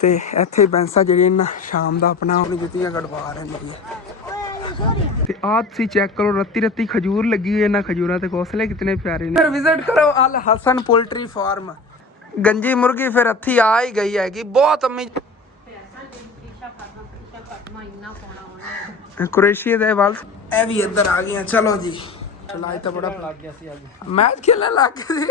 ਤੇ ਇੱਥੇ ਬੈਂਸਾਂ ਜਿਹੜੀਆਂ ਨਾ ਸ਼ਾਮ ਦਾ ਆਪਣਾ ਆਪਣੀ ਜੁੱਤੀਆਂ ਕਢਵਾ ਰਹੇ ਨੇ। ਤੇ ਆਹ ਤੁਸੀਂ ਚੈੱਕ ਕਰੋ, ਰੱਤੀ ਰੱਤੀ ਖਜੂਰ ਲੱਗੀ ਹੋਈ, ਇਹਨਾਂ ਖਜੂਰਾਂ ਤੇ ਘੋਂਸਲੇ ਕਿਤਨੇ ਪਿਆਰੇ ਨੇ। ਫਿਰ ਵਿਜ਼ਿਟ ਕਰੋ ਅਲ ਹਸਨ ਪੋਲਟਰੀ ਫਾਰਮ। ਗੰਜੀ ਮੁਰਗੀ ਫਿਰ ਹੱਥੀ ਆ ਹੀ ਗਈ ਹੈਗੀ, ਬਹੁਤ ਅੰਮੀ ਕੁਰੇਸ਼ੀ ਦੇ ਵੱਲ ਇਹ ਵੀ ਇੱਧਰ ਆ ਗਈਆਂ। ਚਲੋ ਜੀ ਅੱਜ ਤਾਂ ਬੜਾ ਲੱਗ ਗਿਆ ਸੀ, ਅੱਜ ਮੈਚ ਖੇਲਣ ਲੱਗ ਗਏ ਸੀ।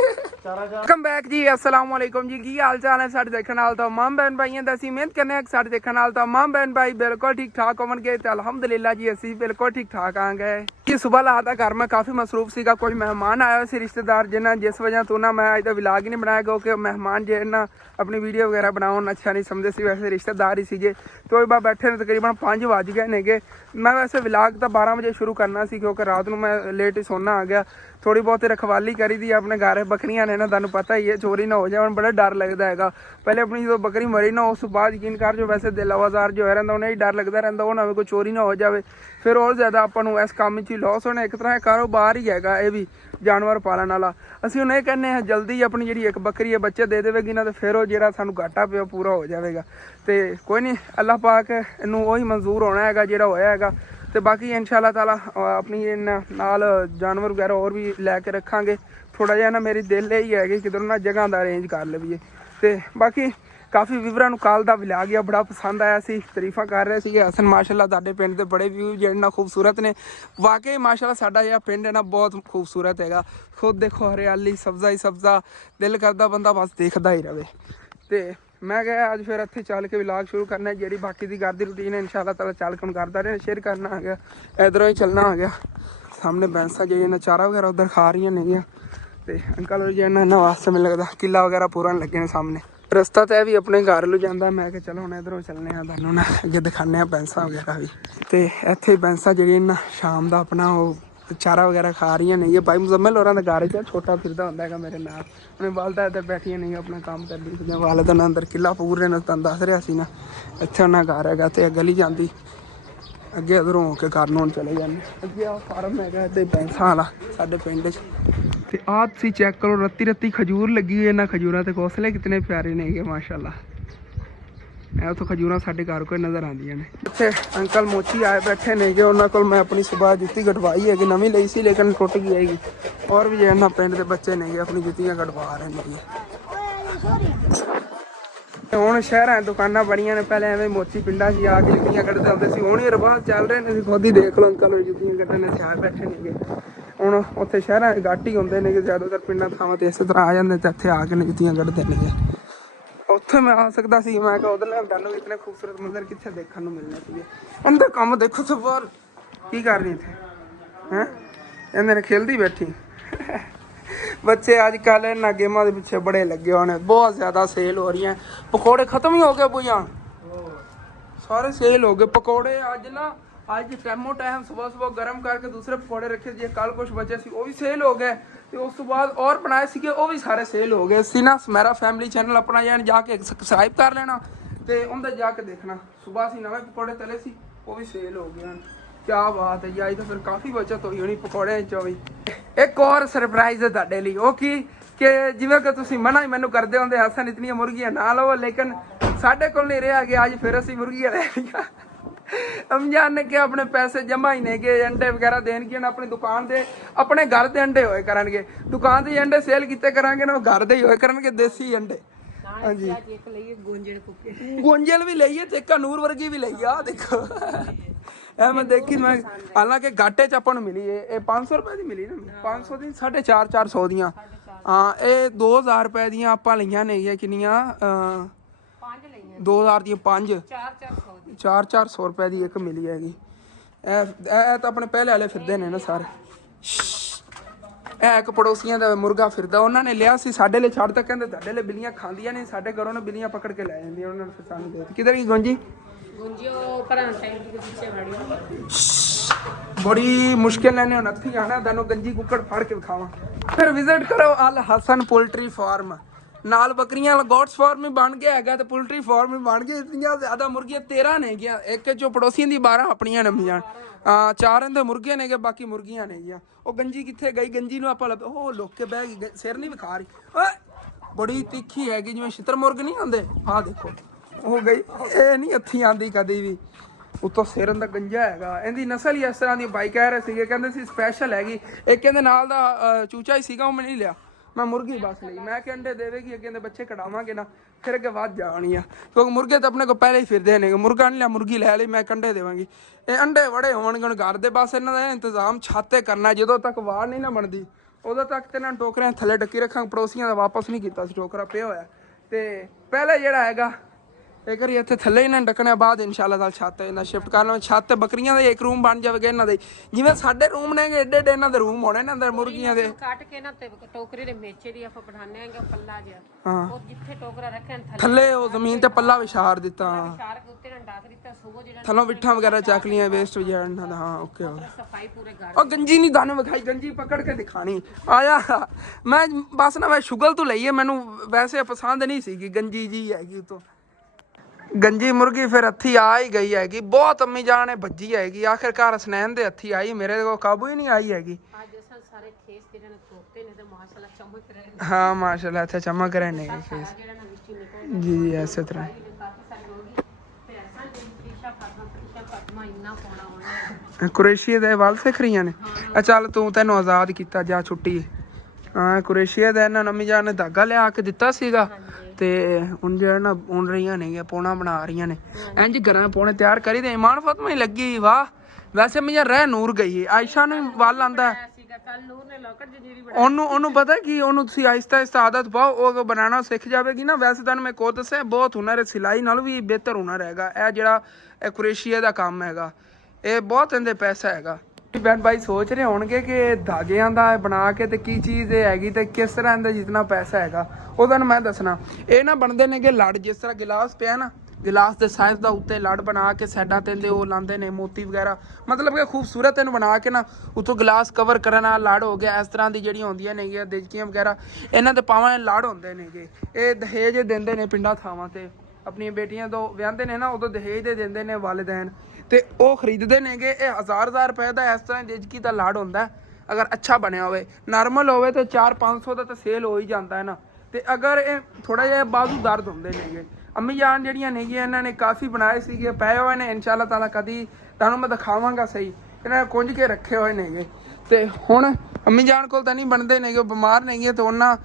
ਵੈਲਕਮ ਬੈਕ ਜੀ, अस्सलाम वालेकुम जी। ਕੀ ਹਾਲ ਚਾਲ ਹੈ ਸਾਡੇ ਦੇਖਣ ਵਾਲ ਤਾਂ ਮਾਮ ਬਹਿਨ ਭਾਈਆਂ ਦਾ। ਅਸੀਂ ਮਿਹਨਤ ਕਰਨੇ ਸਾਡੇ ਦੇਖਣ ਵਾਲ ਤਾਂ ਮਾਮ ਬਹਿਨ ਭਾਈ ਬਿਲਕੁਲ ਠੀਕ ਠਾਕ ਹੋਣਗੇ ਤੇ ਅਲਹਮਦੁਲਿਲਾ ਜੀ ਅਸੀਂ ਬਿਲਕੁਲ ਠੀਕ ਠਾਕ ਆ ਗਏ ਕਿ ਸੁਬਹ ਲਾ ਦਾ ਘਰ ਮੈਂ ਕਾਫੀ ਮਸਰੂਫ ਸੀਗਾ। ਕੁਝ ਮਹਿਮਾਨ ਆਏ ਸੀ ਰਿਸ਼ਤੇਦਾਰ, ਜਿਨ੍ਹਾਂ ਜਿਸ ਵਜ੍ਹਾ ਤੋਂ ਨਾ ਮੈਂ ਅੱਜ ਦਾ ਵਲੌਗ ਹੀ ਨਹੀਂ ਬਣਾਇਆ ਕਿਉਂਕਿ ਮਹਿਮਾਨ ਜੇ ਨਾ ਆਪਣੀ ਵੀਡੀਓ ਵਗੈਰਾ ਬਣਾਉਣ ਅੱਛਾ ਨਹੀਂ ਸਮਝਦੇ ਸੀ। ਵੈਸੇ ਰਿਸ਼ਤੇਦਾਰ ਹੀ ਸੀਗੇ ਤੇ ਉਹ ਬਾਅਦ ਬੈਠੇ ਨੇ ਤਕਰੀਬਨ 5 ਵੱਜ ਗਏ ਨੇਗੇ। ਮੈਂ ਵੈਸੇ ਵਲੌਗ ਤਾਂ 12 ਵਜੇ ਸ਼ੁਰੂ ਕਰਨਾ ਸੀ ਕਿਉਂਕਿ ਰਾਤ ਨੂੰ ਮੈਂ ਲੇਟ ਹੀ ਸੋਨਾ ਆ ਗਿਆ। ਥੋੜੀ ਬਹੁਤੀ ਰਖਵਾਲੀ ਕਰੀ ਦੀ ਆਪਣੇ ਘਰ, ਬੱਕਰੀਆਂ ਨੇ ਨਾ ਤੁਹਾਨੂੰ ਪਤਾ ਹੀ ਹੈ, ਚੋਰੀ ਨਾ ਹੋ ਜਾਣ ਬੜਾ ਡਰ ਲੱਗਦਾ ਹੈਗਾ। ਪਹਿਲੇ ਆਪਣੀ ਜਦੋਂ ਬੱਕਰੀ ਮਰੀ ਨਾ ਉਸ ਤੋਂ ਬਾਅਦ ਯਕੀਨ ਕਰ ਜੋ ਵੈਸੇ ਦਿਲ ਆਵਾਜ਼ਾਰ ਜੋ ਰਹਿੰਦਾ ਉਹਨਾਂ ਹੀ ਡਰ ਲੱਗਦਾ ਰਹਿੰਦਾ, ਉਹ ਨਾ ਕੋਈ ਚੋਰੀ ਨਾ ਹੋ ਜਾਵੇ। ਫਿਰ ਹੋਰ ਜ਼ਿਆਦਾ ਆਪਾਂ ਨੂੰ ਇਸ ਕੰਮ 'ਚ ਹੀ ਲੋਸ ਹੋਣਾ। ਇੱਕ ਤਰ੍ਹਾਂ ਕਾਰੋਬਾਰ ਹੀ ਹੈਗਾ ਇਹ ਵੀ, ਜਾਨਵਰ ਪਾਲਣ ਵਾਲਾ। ਅਸੀਂ ਹੁਣ ਇਹ ਕਹਿੰਦੇ ਹਾਂ ਜਲਦੀ ਆਪਣੀ ਜਿਹੜੀ ਇੱਕ ਬੱਕਰੀ ਹੈ ਬੱਚੇ ਦੇ ਦੇਵੇਗੀ ਨਾ, ਤੇ ਫਿਰ ਉਹ ਜਿਹੜਾ ਸਾਨੂੰ ਘਾਟਾ ਪਿਆ ਪੂਰਾ ਹੋ ਜਾਵੇਗਾ। ਤੇ ਕੋਈ ਨਹੀਂ, ਅੱਲਾਹ ਪਾਕ ਇਹਨੂੰ ਉਹੀ ਮਨਜ਼ੂਰ ਹੋਣਾ ਹੈਗਾ ਜਿਹੜਾ ਹੋਇਆ ਹੈਗਾ। ਤੇ ਬਾਕੀ ਇਨਸ਼ਾ ਤਾਲਾ ਆਪਣੀ ਨਾਲ ਜਾਨਵਰ ਵਗੈਰਾ ਹੋਰ ਵੀ ਲੈ ਕੇ ਰੱਖਾਂਗੇ। ਥੋੜਾ ਜਿਹਾ ਨਾ ਮੇਰੀ ਦਿਲ ਇਹ ਹੀ ਹੈਗੀ ਕਿਧਰੋਂ ਨਾ ਜਗ੍ਹਾ ਦਾ ਅਰੇਂਜ ਕਰ ਲਈਏ। ਤੇ ਬਾਕੀ ਕਾਫੀ ਵਿਵਰਾਂ ਨੂੰ ਕਾਲ ਦਾ ਵਲੌਗ ਗਿਆ, ਬੜਾ ਪਸੰਦ ਆਇਆ ਸੀ, ਤਾਰੀਫਾਂ ਕਰ ਰਹੇ ਸੀਗੇ। ਹਸਨ ਮਾਸ਼ਾਅੱਲਾ ਤੁਹਾਡੇ ਪਿੰਡ ਦੇ ਬੜੇ ਵਿਊ ਜਿਹੜੇ ਨਾ ਖੂਬਸੂਰਤ ਨੇ। ਵਾਕਈ ਮਾਸ਼ਾਅੱਲਾ ਸਾਡਾ ਜਿਹੜਾ ਪਿੰਡ ਹੈ ਨਾ ਬਹੁਤ ਖੂਬਸੂਰਤ ਹੈਗਾ। ਖੁਦ ਦੇਖੋ ਹਰਿਆਲੀ, ਸਬਜ਼ਾ ਹੀ ਸਬਜ਼ਾ, ਦਿਲ ਕਰਦਾ ਬੰਦਾ ਬਸ ਦੇਖਦਾ ਹੀ ਰਵੇ। ਤੇ ਮੈਂ ਕਿਹਾ ਅੱਜ ਫਿਰ ਇੱਥੇ ਚੱਲ ਕੇ ਵਲੌਗ ਸ਼ੁਰੂ ਕਰਨਾ। ਜਿਹੜੀ ਬਾਕੀ ਦੀ ਘਰ ਦੀ ਰੂਟੀਨ ਹੈ ਇਨਸ਼ਾ ਅੱਲਾਹ ਤਾਲਾ ਚੱਲ ਕੇ ਕਰਦਾ ਰਿਹਾ ਸ਼ੇਅਰ ਕਰਨਾ ਆ ਗਿਆ। ਇੱਧਰੋਂ ਹੀ ਚੱਲਣਾ ਆ ਗਿਆ। ਸਾਹਮਣੇ ਬੈਂਸਾਂ ਜਿਹੜੀਆਂ ਨੇ ਚਾਰਾ ਵਗੈਰਾ ਉੱਧਰ ਖਾ ਰਹੀਆਂ ਨੇਗੀਆਂ। ਤੇ ਅੰਕਲ ਜਿਹੜਾ ਇਹਨਾਂ ਵਾਸਤੇ ਮੈਨੂੰ ਲੱਗਦਾ ਕਿੱਲਾ ਵਗੈਰਾ ਪੂਰਨ ਲੱਗੇ ਨੇ ਸਾਹਮਣੇ। ਰਸਤਾ ਤਾਂ ਇਹ ਵੀ ਆਪਣੇ ਘਰ ਨੂੰ ਜਾਂਦਾ। ਮੈਂ ਕਿਹਾ ਚਲੋ ਹੁਣ ਇੱਧਰੋਂ ਚੱਲਦੇ ਹਾਂ, ਤੁਹਾਨੂੰ ਨਾ ਅੱਗੇ ਦਿਖਾਉਂਦੇ ਹਾਂ ਬੈਂਸਾਂ ਵਗੈਰਾ ਵੀ। ਤੇ ਇੱਥੇ ਬੈਂਸਾਂ ਜਿਹੜੀਆਂ ਨਾ ਸ਼ਾਮ ਦਾ ਆਪਣਾ ਉਹ ਚਾਰਾ ਵਗੈਰਾ ਖਾ ਰਹੀਆਂ ਨੇ। ਇਹ ਭਾਈ ਮੁਜ਼ਮਲ ਹੋਰਾਂ ਦਾ ਘਰ 'ਚ ਛੋਟਾ ਫਿਰਦਾ ਹੁੰਦਾ ਹੈਗਾ ਮੇਰੇ ਨਾਲ। ਆਪਣੇ ਵਾਲਦਾ ਇੱਧਰ ਬੈਠੀਆਂ ਨਹੀਂ, ਆਪਣਾ ਕੰਮ ਕਰਦੀ ਸੀਗੀਆਂ। ਵਾਲਦ ਨਾਲ ਅੰਦਰ ਕਿੱਲਾ ਪੂਰੇ ਨੇ, ਤੁਹਾਨੂੰ ਦੱਸ ਰਿਹਾ ਸੀ ਨਾ। ਇੱਥੇ ਉਹਨਾਂ ਘਰ ਹੈਗਾ ਤੇ ਗਲੀ ਜਾਂਦੀ ਅੱਗੇ ਇੱਧਰੋਂ ਹੋ ਕੇ ਘਰ ਨੂੰ ਚਲੇ ਜਾਂਦੇ। ਅੱਗੇ ਆਹ ਫਾਰਮ ਹੈਗਾ ਇੱਥੇ ਬੈਂਸਾਂ ਵਾਲਾ ਸਾਡੇ ਪਿੰਡ 'ਚ। ਤੇ ਆਹ ਤੁਸੀਂ ਚੈੱਕ ਕਰੋ, ਰੱਤੀ ਰੱਤੀ ਖਜੂਰ ਲੱਗੀ ਹੋਈ, ਇਹਨਾਂ ਖਜੂਰਾਂ ਤੇ ਘੋਂਸਲੇ ਕਿਤਨੇ ਪਿਆਰੇ ਨੇਗੇ ਮਾਸ਼ਾਅੱਲਾ। ਇਹ ਉੱਥੋਂ ਖਜੂਰਾਂ ਸਾਡੇ ਘਰ ਕੋਲ ਨਜ਼ਰ ਆਉਂਦੀਆਂ ਨੇ। ਇੱਥੇ ਅੰਕਲ ਮੋਚੀ ਆਏ ਬੈਠੇ ਨੇਗੇ, ਉਹਨਾਂ ਕੋਲ ਮੈਂ ਆਪਣੀ ਸੁਬਾਹ ਜੁੱਤੀ ਕਟਵਾਈ ਹੈਗੀ, ਨਵੀਂ ਲਈ ਸੀ ਲੇਕਿਨ ਟੁੱਟ ਗਈ ਹੈਗੀ। ਔਰ ਵੀ ਇਹਨਾਂ ਪਿੰਡ ਦੇ ਬੱਚੇ ਨੇਗੇ ਆਪਣੀ ਜੁੱਤੀਆਂ ਕਟਵਾ ਰਹੇ ਨੇਗੇ। ਹੁਣ ਸ਼ਹਿਰਾਂ ਦੁਕਾਨਾਂ ਬਣੀਆਂ ਨੇ, ਪਹਿਲੇ ਐਵੇਂ ਮੋਚੀ ਪਿੰਡਾਂ 'ਚ ਆ ਕੇ ਜੁੱਤੀਆਂ ਕੱਢਦੇ ਹੁੰਦੇ ਸੀ। ਹੁਣ ਹੀ ਰਿਵਾਜ਼ ਚੱਲ ਰਹੇ ਨੇ, ਤੁਸੀਂ ਖੁਦ ਹੀ ਦੇਖ ਲਓ ਅੰਕਲ ਜੁੱਤੀਆਂ ਕੱਢਣ ਇੱਥੇ ਆ ਬੈਠੇ ਨੇਗੇ। ਹੁਣ ਉੱਥੇ ਸ਼ਹਿਰਾਂ 'ਚ ਘੱਟ ਹੀ ਹੁੰਦੇ ਨੇਗੇ, ਜ਼ਿਆਦਾਤਰ ਪਿੰਡਾਂ ਥਾਵਾਂ 'ਤੇ ਇਸੇ ਤਰ੍ਹਾਂ ਆ ਜਾਂਦੇ ਤੇ ਇੱਥੇ ਆ ਕੇ ਜੁੱਤੀਆਂ ਕੱਢਦੇ ਨੇਗੇ। ਉੱਥੇ ਮੈਂ ਆ ਸਕਦਾ ਸੀ, ਮੈਂ ਕਿਹਾ ਉਧਰਲੇ ਤੁਹਾਨੂੰ ਇਤਨੇ ਖੂਬਸੂਰਤ ਮੰਜ਼ਰ ਕਿੱਥੇ ਦੇਖਣ ਨੂੰ ਮਿਲਣੇ ਸੀਗੇ। ਅੰਦਰ ਕੰਮ ਦੇਖੋ ਸਭ ਬਾਹਰ ਕੀ ਕਰ ਰਹੀ ਇੱਥੇ ਹੈਂ, ਇਹਦੇ ਨੇ ਖੇਲਦੀ ਬੈਠੀ। ਬੱਚੇ ਅੱਜ ਕੱਲ੍ਹ ਇਹਨਾਂ ਗੇਮਾਂ ਦੇ ਪਿੱਛੇ ਬੜੇ ਲੱਗੇ ਹੋਏ ਨੇ, ਬਹੁਤ ਜ਼ਿਆਦਾ ਸੇਲ ਹੋ ਰਹੀਆਂ। ਪਕੌੜੇ ਖਤਮ ਹੀ ਹੋ ਗਏ ਬੁਈਆਂ, ਸਾਰੇ ਸੇਲ ਹੋ ਗਏ ਪਕੌੜੇ। ਅੱਜ ਟਾਈਮੋ ਟਾਈਮ ਸੁਬਹ ਗਰਮ ਕਰਕੇ ਦੂਸਰੇ ਪਕੌੜੇ ਰੱਖੇ ਜੇ ਕੱਲ ਕੁਛ ਬਚੇ ਸੀ ਉਹ ਵੀ ਸੇਲ ਹੋ ਗਏ। ਤੇ ਉਸ ਤੋਂ ਬਾਅਦ ਔਰ ਬਣਾਏ ਸੀਗੇ ਉਹ ਵੀ ਸਾਰੇ ਸੇਲ ਹੋ ਗਏ ਸੀ ਨਾ। ਮੇਰਾ ਫੈਮਿਲੀ ਚੈਨਲ ਆਪਣਾ ਯਾਨੀ ਜਾ ਕੇ ਸਬਸਕ੍ਰਾਈਬ ਕਰ ਲੈਣਾ ਤੇ ਉਹਦੇ ਜਾ ਕੇ ਦੇਖਣਾ। ਸੁਬਹ ਅਸੀਂ ਨਵੇਂ ਪਕੌੜੇ ਤਲੇ ਸੀ, ਉਹ ਵੀ ਸੇਲ ਹੋ ਗਏ ਹਨ। ਕਿਆ ਬਾਤ ਹੈ ਜੀ, ਅੱਜ ਤਾਂ ਫਿਰ ਕਾਫੀ ਬੱਚਤ ਹੋਈ ਹੋਣੀ ਪਕੌੜਿਆਂ 'ਚੋਂ ਵੀ। ਇੱਕ ਹੋਰ ਸਰਪ੍ਰਾਈਜ਼ ਹੈ ਤੁਹਾਡੇ ਲਈ, ਉਹ ਕੀ ਕਿ ਜਿਵੇਂ ਕਿ ਤੁਸੀਂ ਮਨਾ ਹੀ ਮੈਨੂੰ ਕਰਦੇ ਹੁੰਦੇ ਹਸਨ ਇਤਨੀਆਂ ਮੁਰਗੀਆਂ ਨਾ ਲਵੋ, ਲੇਕਿਨ ਸਾਡੇ ਕੋਲ ਨਹੀਂ ਰਿਹਾ ਗਿਆ। ਅੱਜ ਫਿਰ ਅਸੀਂ ਮੁਰਗੀਆਂ ਲੈ ਲਈਆਂ। ਅਮਜਾਨ ਨੇ ਕਿਹਾ ਆਪਣੇ ਪੈਸੇ ਜਮਾ ਹੀ ਨੇ ਕਿ ਅੰਡੇ ਵਗੈਰਾ ਦੇਣਗੇ ਨਾ, ਆਪਣੀ ਦੁਕਾਨ ਦੇ ਆਪਣੇ ਘਰ ਦੇ ਅੰਡੇ ਹੋਏ ਕਰਨਗੇ। ਦੁਕਾਨ ਦੇ ਅੰਡੇ ਸੇਲ ਕੀਤੇ ਕਰਾਂਗੇ ਨਾ, ਘਰ ਦੇ ਹੀ ਹੋਏ ਕਰਨਗੇ ਦੇਸੀ ਅੰਡੇ। ਹਾਂਜੀ ਗੋਂਜਲ ਵੀ ਲਈਏ ਤੇ ਕਾਨੂਰ ਵਰਗੀ ਵੀ ਲਈ ਆ ਦੇਖੋ। ਇਹ ਮੈਂ ਦੇਖੀ, ਮੈਂ ਹਾਲਾਂਕਿ ਘਾਟੇ 'ਚ ਆਪਾਂ ਨੂੰ ਮਿਲੀ ਇਹ 500 ਰੁਪਏ ਦੀ ਮਿਲੀ ਨਾ, 500 ਦੀ 450 ਦੀਆਂ। ਹਾਂ ਇਹ 2000 ਰੁਪਏ ਦੀਆਂ ਆਪਾਂ ਲਈਆਂ ਨੇ। ਕਿੰਨੀਆਂ 2000 ਦੀਆਂ 5 400 ਰੁਪਏ ਦੀ ਇੱਕ ਮਿਲੀ ਹੈਗੀ। ਇਹ ਤਾਂ ਆਪਣੇ ਪਹਿਲੇ ਵਾਲੇ ਫਿਰਦੇ ਨੇ ਨਾ ਸਾਰੇ। ਇਹ ਇੱਕ ਪੜੋਸੀਆਂ ਦਾ ਮੁਰਗਾ ਫਿਰਦਾ, ਉਹਨਾਂ ਨੇ ਲਿਆ ਸੀ ਸਾਡੇ ਲਈ ਛੱਡ ਤਾ, ਕਹਿੰਦੇ ਤੁਹਾਡੇ ਲਈ ਬਿੱਲੀਆਂ ਖਾਂਦੀਆਂ ਨਹੀਂ, ਸਾਡੇ ਘਰੋਂ ਨਾ ਬਿੱਲੀਆਂ ਪਕੜ ਕੇ ਲੈ ਜਾਂਦੀਆਂ। ਉਹਨਾਂ ਨੇ ਫਿਰ ਸਾਨੂੰ ਦੇ ਦਿੱਤੀ। ਕਿਧਰ ਗਈ ਗੋਂਜੀ? ਬੜੀ ਮੁਸ਼ਕਿਲ ਲੈਣੇ ਹੁਣ ਇੱਥੇ ਆਣਾ, ਤੁਹਾਨੂੰ ਗੰਜੀ ਕੁੱਕੜ ਫੜ ਕੇ ਵਿਖਾਵਾਂ। ਫਿਰ ਵਿਜ਼ਿਟ ਕਰੋ ਅਲ ਹਸਨ ਪੋਲਟਰੀ ਫਾਰਮ। ਨਾਲ ਬੱਕਰੀਆਂ ਵਾਲਾ ਗੋਟਸ ਫਾਰਮ ਵੀ ਬਣ ਗਿਆ ਹੈਗਾ ਤੇ ਪੋਲਟਰੀ ਫਾਰਮ ਵੀ ਬਣ ਗਿਆ। ਇਤਨੀਆਂ ਜ਼ਿਆਦਾ ਮੁਰਗੀਆਂ 13 ਨੇਗੀਆਂ, ਇੱਕ ਚੋਂ ਪੜੋਸੀਆਂ ਦੀ 12 ਆਪਣੀਆਂ ਨਵੀਆਂ। 4 ਇਹਦੇ ਮੁਰਗੇ ਨੇਗੇ, ਬਾਕੀ ਮੁਰਗੀਆਂ ਨੇਗੀਆਂ। ਉਹ ਗੰਜੀ ਕਿੱਥੇ ਗਈ? ਗੰਜੀ ਨੂੰ ਆਪਾਂ ਉਹ ਲੁੱਕ ਕੇ ਬਹਿ ਗਈ, ਸਿਰ ਨਹੀਂ ਵਿਖਾ ਰਹੀ। ਓਏ ਬੜੀ ਤਿੱਖੀ ਹੈਗੀ, ਜਿਵੇਂ ਛਿੱਤਰ ਮੁਰਗ ਨਹੀਂ ਹੁੰਦੇ। ਆਹ ਦੇਖੋ ਹੋ ਗਈ। ਇਹ ਨਹੀਂ ਹੱਥੀ ਆਂਦੀ ਕਦੀ ਵੀ। ਉਤੋਂ ਸਿਰ ਦਾ ਗੰਜਾ ਹੈਗਾ, ਇਹਦੀ ਨਸਲ ਹੀ ਇਸ ਤਰ੍ਹਾਂ ਦੀ। ਬਾਈ ਕਹਿ ਰਹੇ ਸੀਗੇ, ਕਹਿੰਦੇ ਸੀ ਸਪੈਸ਼ਲ ਹੈਗੀ। ਇੱਕ ਕਹਿੰਦੇ ਨਾਲ ਦਾ ਚੂਚਾ ਹੀ ਸੀਗਾ, ਉਹ ਮੈਂ ਨਹੀਂ ਲਿਆ, ਮੈਂ ਮੁਰਗੀ ਬਸ ਲਈ। ਮੈਂ ਕਿ ਅੰਡੇ ਦੇਵੇਗੀ, ਅੱਗੇ ਦੇ ਬੱਚੇ ਕਢਾਵਾਂਗੇ ਨਾ, ਫਿਰ ਅੱਗੇ ਵੱਧ ਜਾਣੀ ਆ, ਕਿਉਂਕਿ ਮੁਰਗੇ ਤਾਂ ਆਪਣੇ ਕੋਲ ਪਹਿਲੇ ਹੀ ਫਿਰਦੇ ਨੇ। ਮੁਰਗਾ ਨਹੀਂ ਲਿਆ, ਮੁਰਗੀ ਲੈ ਲਈ, ਮੈਂ ਕੰਡੇ ਦੇਵਾਂਗੀ। ਇਹ ਅੰਡੇ ਬੜੇ ਹੋਣਗੇ ਹੁਣ ਘਰ ਦੇ, ਬਸ ਇਹਨਾਂ ਦਾ ਇੰਤਜ਼ਾਮ ਛਾਤੇ ਕਰਨਾ। ਜਦੋਂ ਤੱਕ ਵਾੜ ਨਹੀਂ ਨਾ ਬਣਦੀ ਉਦੋਂ ਤੱਕ ਤੇ ਇਹਨਾਂ ਟੋਕਰਿਆਂ ਥੱਲੇ ਡੱਕੀ ਰੱਖਾਂਗੇ। ਪੜੋਸੀਆਂ ਦਾ ਵਾਪਸ ਨਹੀਂ ਕੀਤਾ ਸੀ, ਟੋਕਰਾ ਪਿਆ ਹੋਇਆ। ਤੇ ਪਹਿਲੇ ਜਿਹੜਾ ਹੈਗਾ ਇਹ ਕਰੀ ਇੱਥੇ ਥੱਲੇ ਇਹਨਾਂ ਨੇ ਡੱਕਣਾ, ਬਾਅਦ ਇਨਸ਼ਾਅੱਲਾ ਤਾਲਾ ਛੱਤ ਇਹਨਾਂ ਸ਼ਿਫਟ ਕਰ ਲਵਾਂ। ਛੱਤ ਤੇ ਬੱਕਰੀਆਂ ਦੇ ਇੱਕ ਰੂਮ ਬਣ ਜਾਵੇਗਾ ਇਹਨਾਂ ਦੇ, ਜਿਵੇਂ ਸਾਡੇ ਰੂਮ ਨੇਗੇ ਏਡੇ ਏਡੇ ਇਹਨਾਂ ਦੇ ਰੂਮ ਹੋਣੇ ਨੇ ਅੰਦਰ ਮੁਰਗੀਆਂ ਦੇ। ਕੱਟ ਕੇ ਨਾ ਤੇ ਟੋਕਰੀ ਦੇ ਮੇਚੇ ਦੀ ਆਪਾਂ ਬਣਾਉਂਦੇ ਆਂਗੇ ਪੱਲਾ ਜਿਹਾ, ਹਾਂ ਉਹ ਜਿੱਥੇ ਟੋਕਰਾ ਰੱਖਿਆ ਥੱਲੇ ਉਹ ਜ਼ਮੀਨ ਤੇ ਪੱਲਾ ਵਿਛਾਰ ਦਿੱਤਾ, ਵਿਚਾਰ ਕੇ ਉੱਤੇ ਨਾ ਡਾਕ ਦਿੱਤਾ, ਸੋ ਜਿਹੜਾ ਥੱਲੋਂ ਬਿੱਠਾਂ ਵਗੈਰਾ ਚੱਕ ਲੀਆਂ ਵੇਸਟ ਵਜਾ ਇਹਨਾਂ ਦਾ। ਹਾਂ ਓਕੇ ਹੋ ਸਫਾਈ ਪੂਰੇ ਘਰ। ਉਹ ਗੰਜੀ ਨਹੀਂ ਦਾਣੇ ਵਿਖਾਈ, ਗੰਜੀ ਪਕੜ ਕੇ ਦਿਖਾਣੀ ਆਇਆ। ਮੈਂ ਬਸ ਨਾ ਮੈਂ ਸ਼ੁਗਲ ਤੋਂ ਲਈ ਹੈ, ਮੈਨੂੰ ਵੈਸੇ ਪਸੰਦ ਨਹੀਂ ਸੀਗੀ ਗੰਜੀ ਜੀ ਹੈਗੀ ਉਤੋਂ ਗੰਜੀ ਮੁਰਗੀ। ਫਿਰ ਹੱਥੀ ਆ ਹੀ ਗਈ ਹੈਗੀ, ਬਹੁਤ ਅੰਮੀ ਜਾਨ ਨੇ ਭੱਜੀ ਹੈਗੀ, ਆਖਿਰਕਾਰ ਹਸਨੈਨ ਦੇ ਹੱਥੀ ਆਈ, ਮੇਰੇ ਕੋਲ ਕਾਬੂ ਹੀ ਨਹੀਂ ਆਈ ਹੈਗੀ। ਅੱਜ ਸਾਰੇ ਖੇਸ ਜਿਹੜੇ ਨੇ ਧੋਤੇ ਨੇ ਤੇ ਮਾਸ਼ਾਅੱਲਾ ਚਮਕ ਰਹੇ ਨੇ। ਹਾਂ ਮਾਸ਼ਾਅੱਲਾ ਇੱਥੇ ਚਮਕ ਰਹੇ ਨੇ ਖੇਸ। ਜਿਹੜਾ ਨਾ ਮਿੱਟੀ ਨਿਕਲ ਜੀ ਜੀ ਇਸੇ ਤਰ੍ਹਾਂ ਕੁਰੇਸ਼ੀਆ ਦੇ ਵੱਲ ਸਿੱਖ ਰਹੀਆਂ ਨੇ। ਚੱਲ ਤੂੰ ਤੈਨੂੰ ਆਜ਼ਾਦ ਕੀਤਾ, ਜਾ ਛੁੱਟੀ। ਹਾਂ ਕੁਰੇਸ਼ੀਆ ਦਾ ਇਹਨਾਂ ਅੰਮੀ ਜਾਨ ਨੇ ਧਾਗਾ ਲਿਆ ਕੇ ਦਿੱਤਾ ਸੀਗਾ, ਤੇ ਹੁਣ ਜਿਹੜਾ ਨਾ ਬੁਣ ਰਹੀਆਂ ਨੇ, ਪੋਣਾ ਬਣਾ ਰਹੀਆਂ ਨੇ। ਇੰਜ ਘਰਾਂ ਪੋਣੇ ਤਿਆਰ ਕਰੀ ਤੇ ਇਮਾਨ ਫਾਤਮਾ ਹੀ ਲੱਗੀ। ਵਾਹ ਵੈਸੇ ਮੈਂ ਰਹਿ ਨੂਰ ਗਈ, ਆਇਸ਼ਾ ਨੂੰ ਵੱਲ ਆਂਦਾ ਉਹਨੂੰ ਪਤਾ ਕੀ, ਉਹਨੂੰ ਤੁਸੀਂ ਆਹਿਸਤਾ ਆਹਿਸਤਾ ਆਦਤ ਪਾਓ, ਉਹ ਬਣਾਉਣਾ ਸਿੱਖ ਜਾਵੇਗੀ ਨਾ। ਵੈਸੇ ਤੁਹਾਨੂੰ ਮੈਂ ਕੋ ਦੱਸਿਆ ਬਹੁਤ ਹੁਨਰ ਹੈ, ਸਿਲਾਈ ਨਾਲ ਵੀ ਬਿਹਤਰ ਹੁਨਰ ਹੈਗਾ ਇਹ ਜਿਹੜਾ ਇਹ ਕੁਰੇਸ਼ੀਆ ਦਾ ਕੰਮ ਹੈਗਾ, ਇਹ ਬਹੁਤ ਇਹਦੇ ਪੈਸਾ ਹੈਗਾ। ਬੈਨ ਭਾਈ ਸੋਚ ਰਹੇ ਹੋਣਗੇ ਕਿ ਧਾਗਿਆਂ ਦਾ ਬਣਾ ਕੇ ਤੇ ਕੀ ਚੀਜ਼ ਇਹ ਹੈਗੀ ਤੇ ਕਿਸ ਤਰ੍ਹਾਂ ਇਹਦਾ ਜਿਤਨਾ ਪੈਸਾ ਹੈਗਾ ਉਹ ਤੁਹਾਨੂੰ ਮੈਂ ਦੱਸਣਾ। ਇਹ ਨਾ ਬਣਦੇ ਨੇਗੇ ਲੜ, ਜਿਸ ਤਰ੍ਹਾਂ ਗਿਲਾਸ ਪਿਆ ਨਾ, ਗਿਲਾਸ ਦੇ ਸਾਈਜ਼ ਦਾ ਉੱਤੇ ਲੜ ਬਣਾ ਕੇ ਸਾਈਡਾਂ ਤੇ ਉਹ ਲਾਉਂਦੇ ਨੇ ਮੋਤੀ ਵਗੈਰਾ, ਮਤਲਬ ਕਿ ਖੂਬਸੂਰਤ ਇਹਨੂੰ ਬਣਾ ਕੇ ਨਾ ਉੱਤੋਂ ਗਿਲਾਸ ਕਵਰ ਕਰਨ ਨਾਲ ਲੜ ਹੋ ਗਿਆ। ਇਸ ਤਰ੍ਹਾਂ ਦੀ ਜਿਹੜੀਆਂ ਹੁੰਦੀਆਂ ਨੇਗੀਆਂ ਦੇਜਕੀਆਂ ਵਗੈਰਾ, ਇਹਨਾਂ ਦੇ ਪਾਵਾਂ ਲੜ ਹੁੰਦੇ ਨੇਗੇ। ਇਹ ਦਹੇਜ ਦਿੰਦੇ ਨੇ ਪਿੰਡਾਂ ਥਾਵਾਂ ਤੇ, ਆਪਣੀਆਂ ਬੇਟੀਆਂ ਤੋਂ ਵਿਆਹੁੰਦੇ ਨੇ ਨਾ ਉਦੋਂ ਦਹੇਜ ਦੇ ਦਿੰਦੇ ਨੇ ਵਾਲਿदैन, ਤੇ ਉਹ ਖਰੀਦਦੇ ਨੇਗੇ। ਇਹ ਹਜ਼ਾਰ ਰੁਪਏ ਦਾ ਇਸ ਤਰ੍ਹਾਂ ਦੇਜਕੀ ਦਾ ਲੜ ਹੁੰਦਾ, ਅਗਰ ਅੱਛਾ ਬਣਿਆ ਹੋਵੇ। ਨਾਰਮਲ ਹੋਵੇ ਤੇ 400-500 ਦਾ ਤਾਂ ਸੇਲ ਹੋ ਹੀ ਜਾਂਦਾ ਹੈ ਨਾ। ਤੇ ਅਗਰ ਇਹ ਥੋੜਾ ਜਿਹਾ ਬਾਜ਼ੂ ਦਰਦ ਹੁੰਦੇ ਨੇਗੇ। ਅੰਮੀ ਜਾਨ ਜਿਹੜੀਆਂ ਨੇਗੀਆਂ ਇਹਨਾਂ ਨੇ ਕਾਫੀ ਬਣਾਏ ਸੀਗੇ, ਪਏ ਹੋਏ ਨੇ ਇਨਸ਼ਾਅੱਲਾ ਤਾਲਾ, ਕਦੀ ਤੁਹਾਨੂੰ ਮੈਂ ਦਿਖਾਵਾਂਗਾ ਸਹੀ। ਇਹਨਾਂ ਨੇ ਕੁੰਝ ਕੇ ਰੱਖੇ ਹੋਏ ਨੇਗੇ। ਤੇ ਹੁਣ ਅੰਮੀ ਜਾਨ ਕੋਲ ਤਾਂ ਨਹੀਂ ਬਣਦੇ ਨੇਗੇ, ਉਹ ਬਿਮਾਰ ਨੇਗੇ, ਤੇ ਉਹਨਾਂ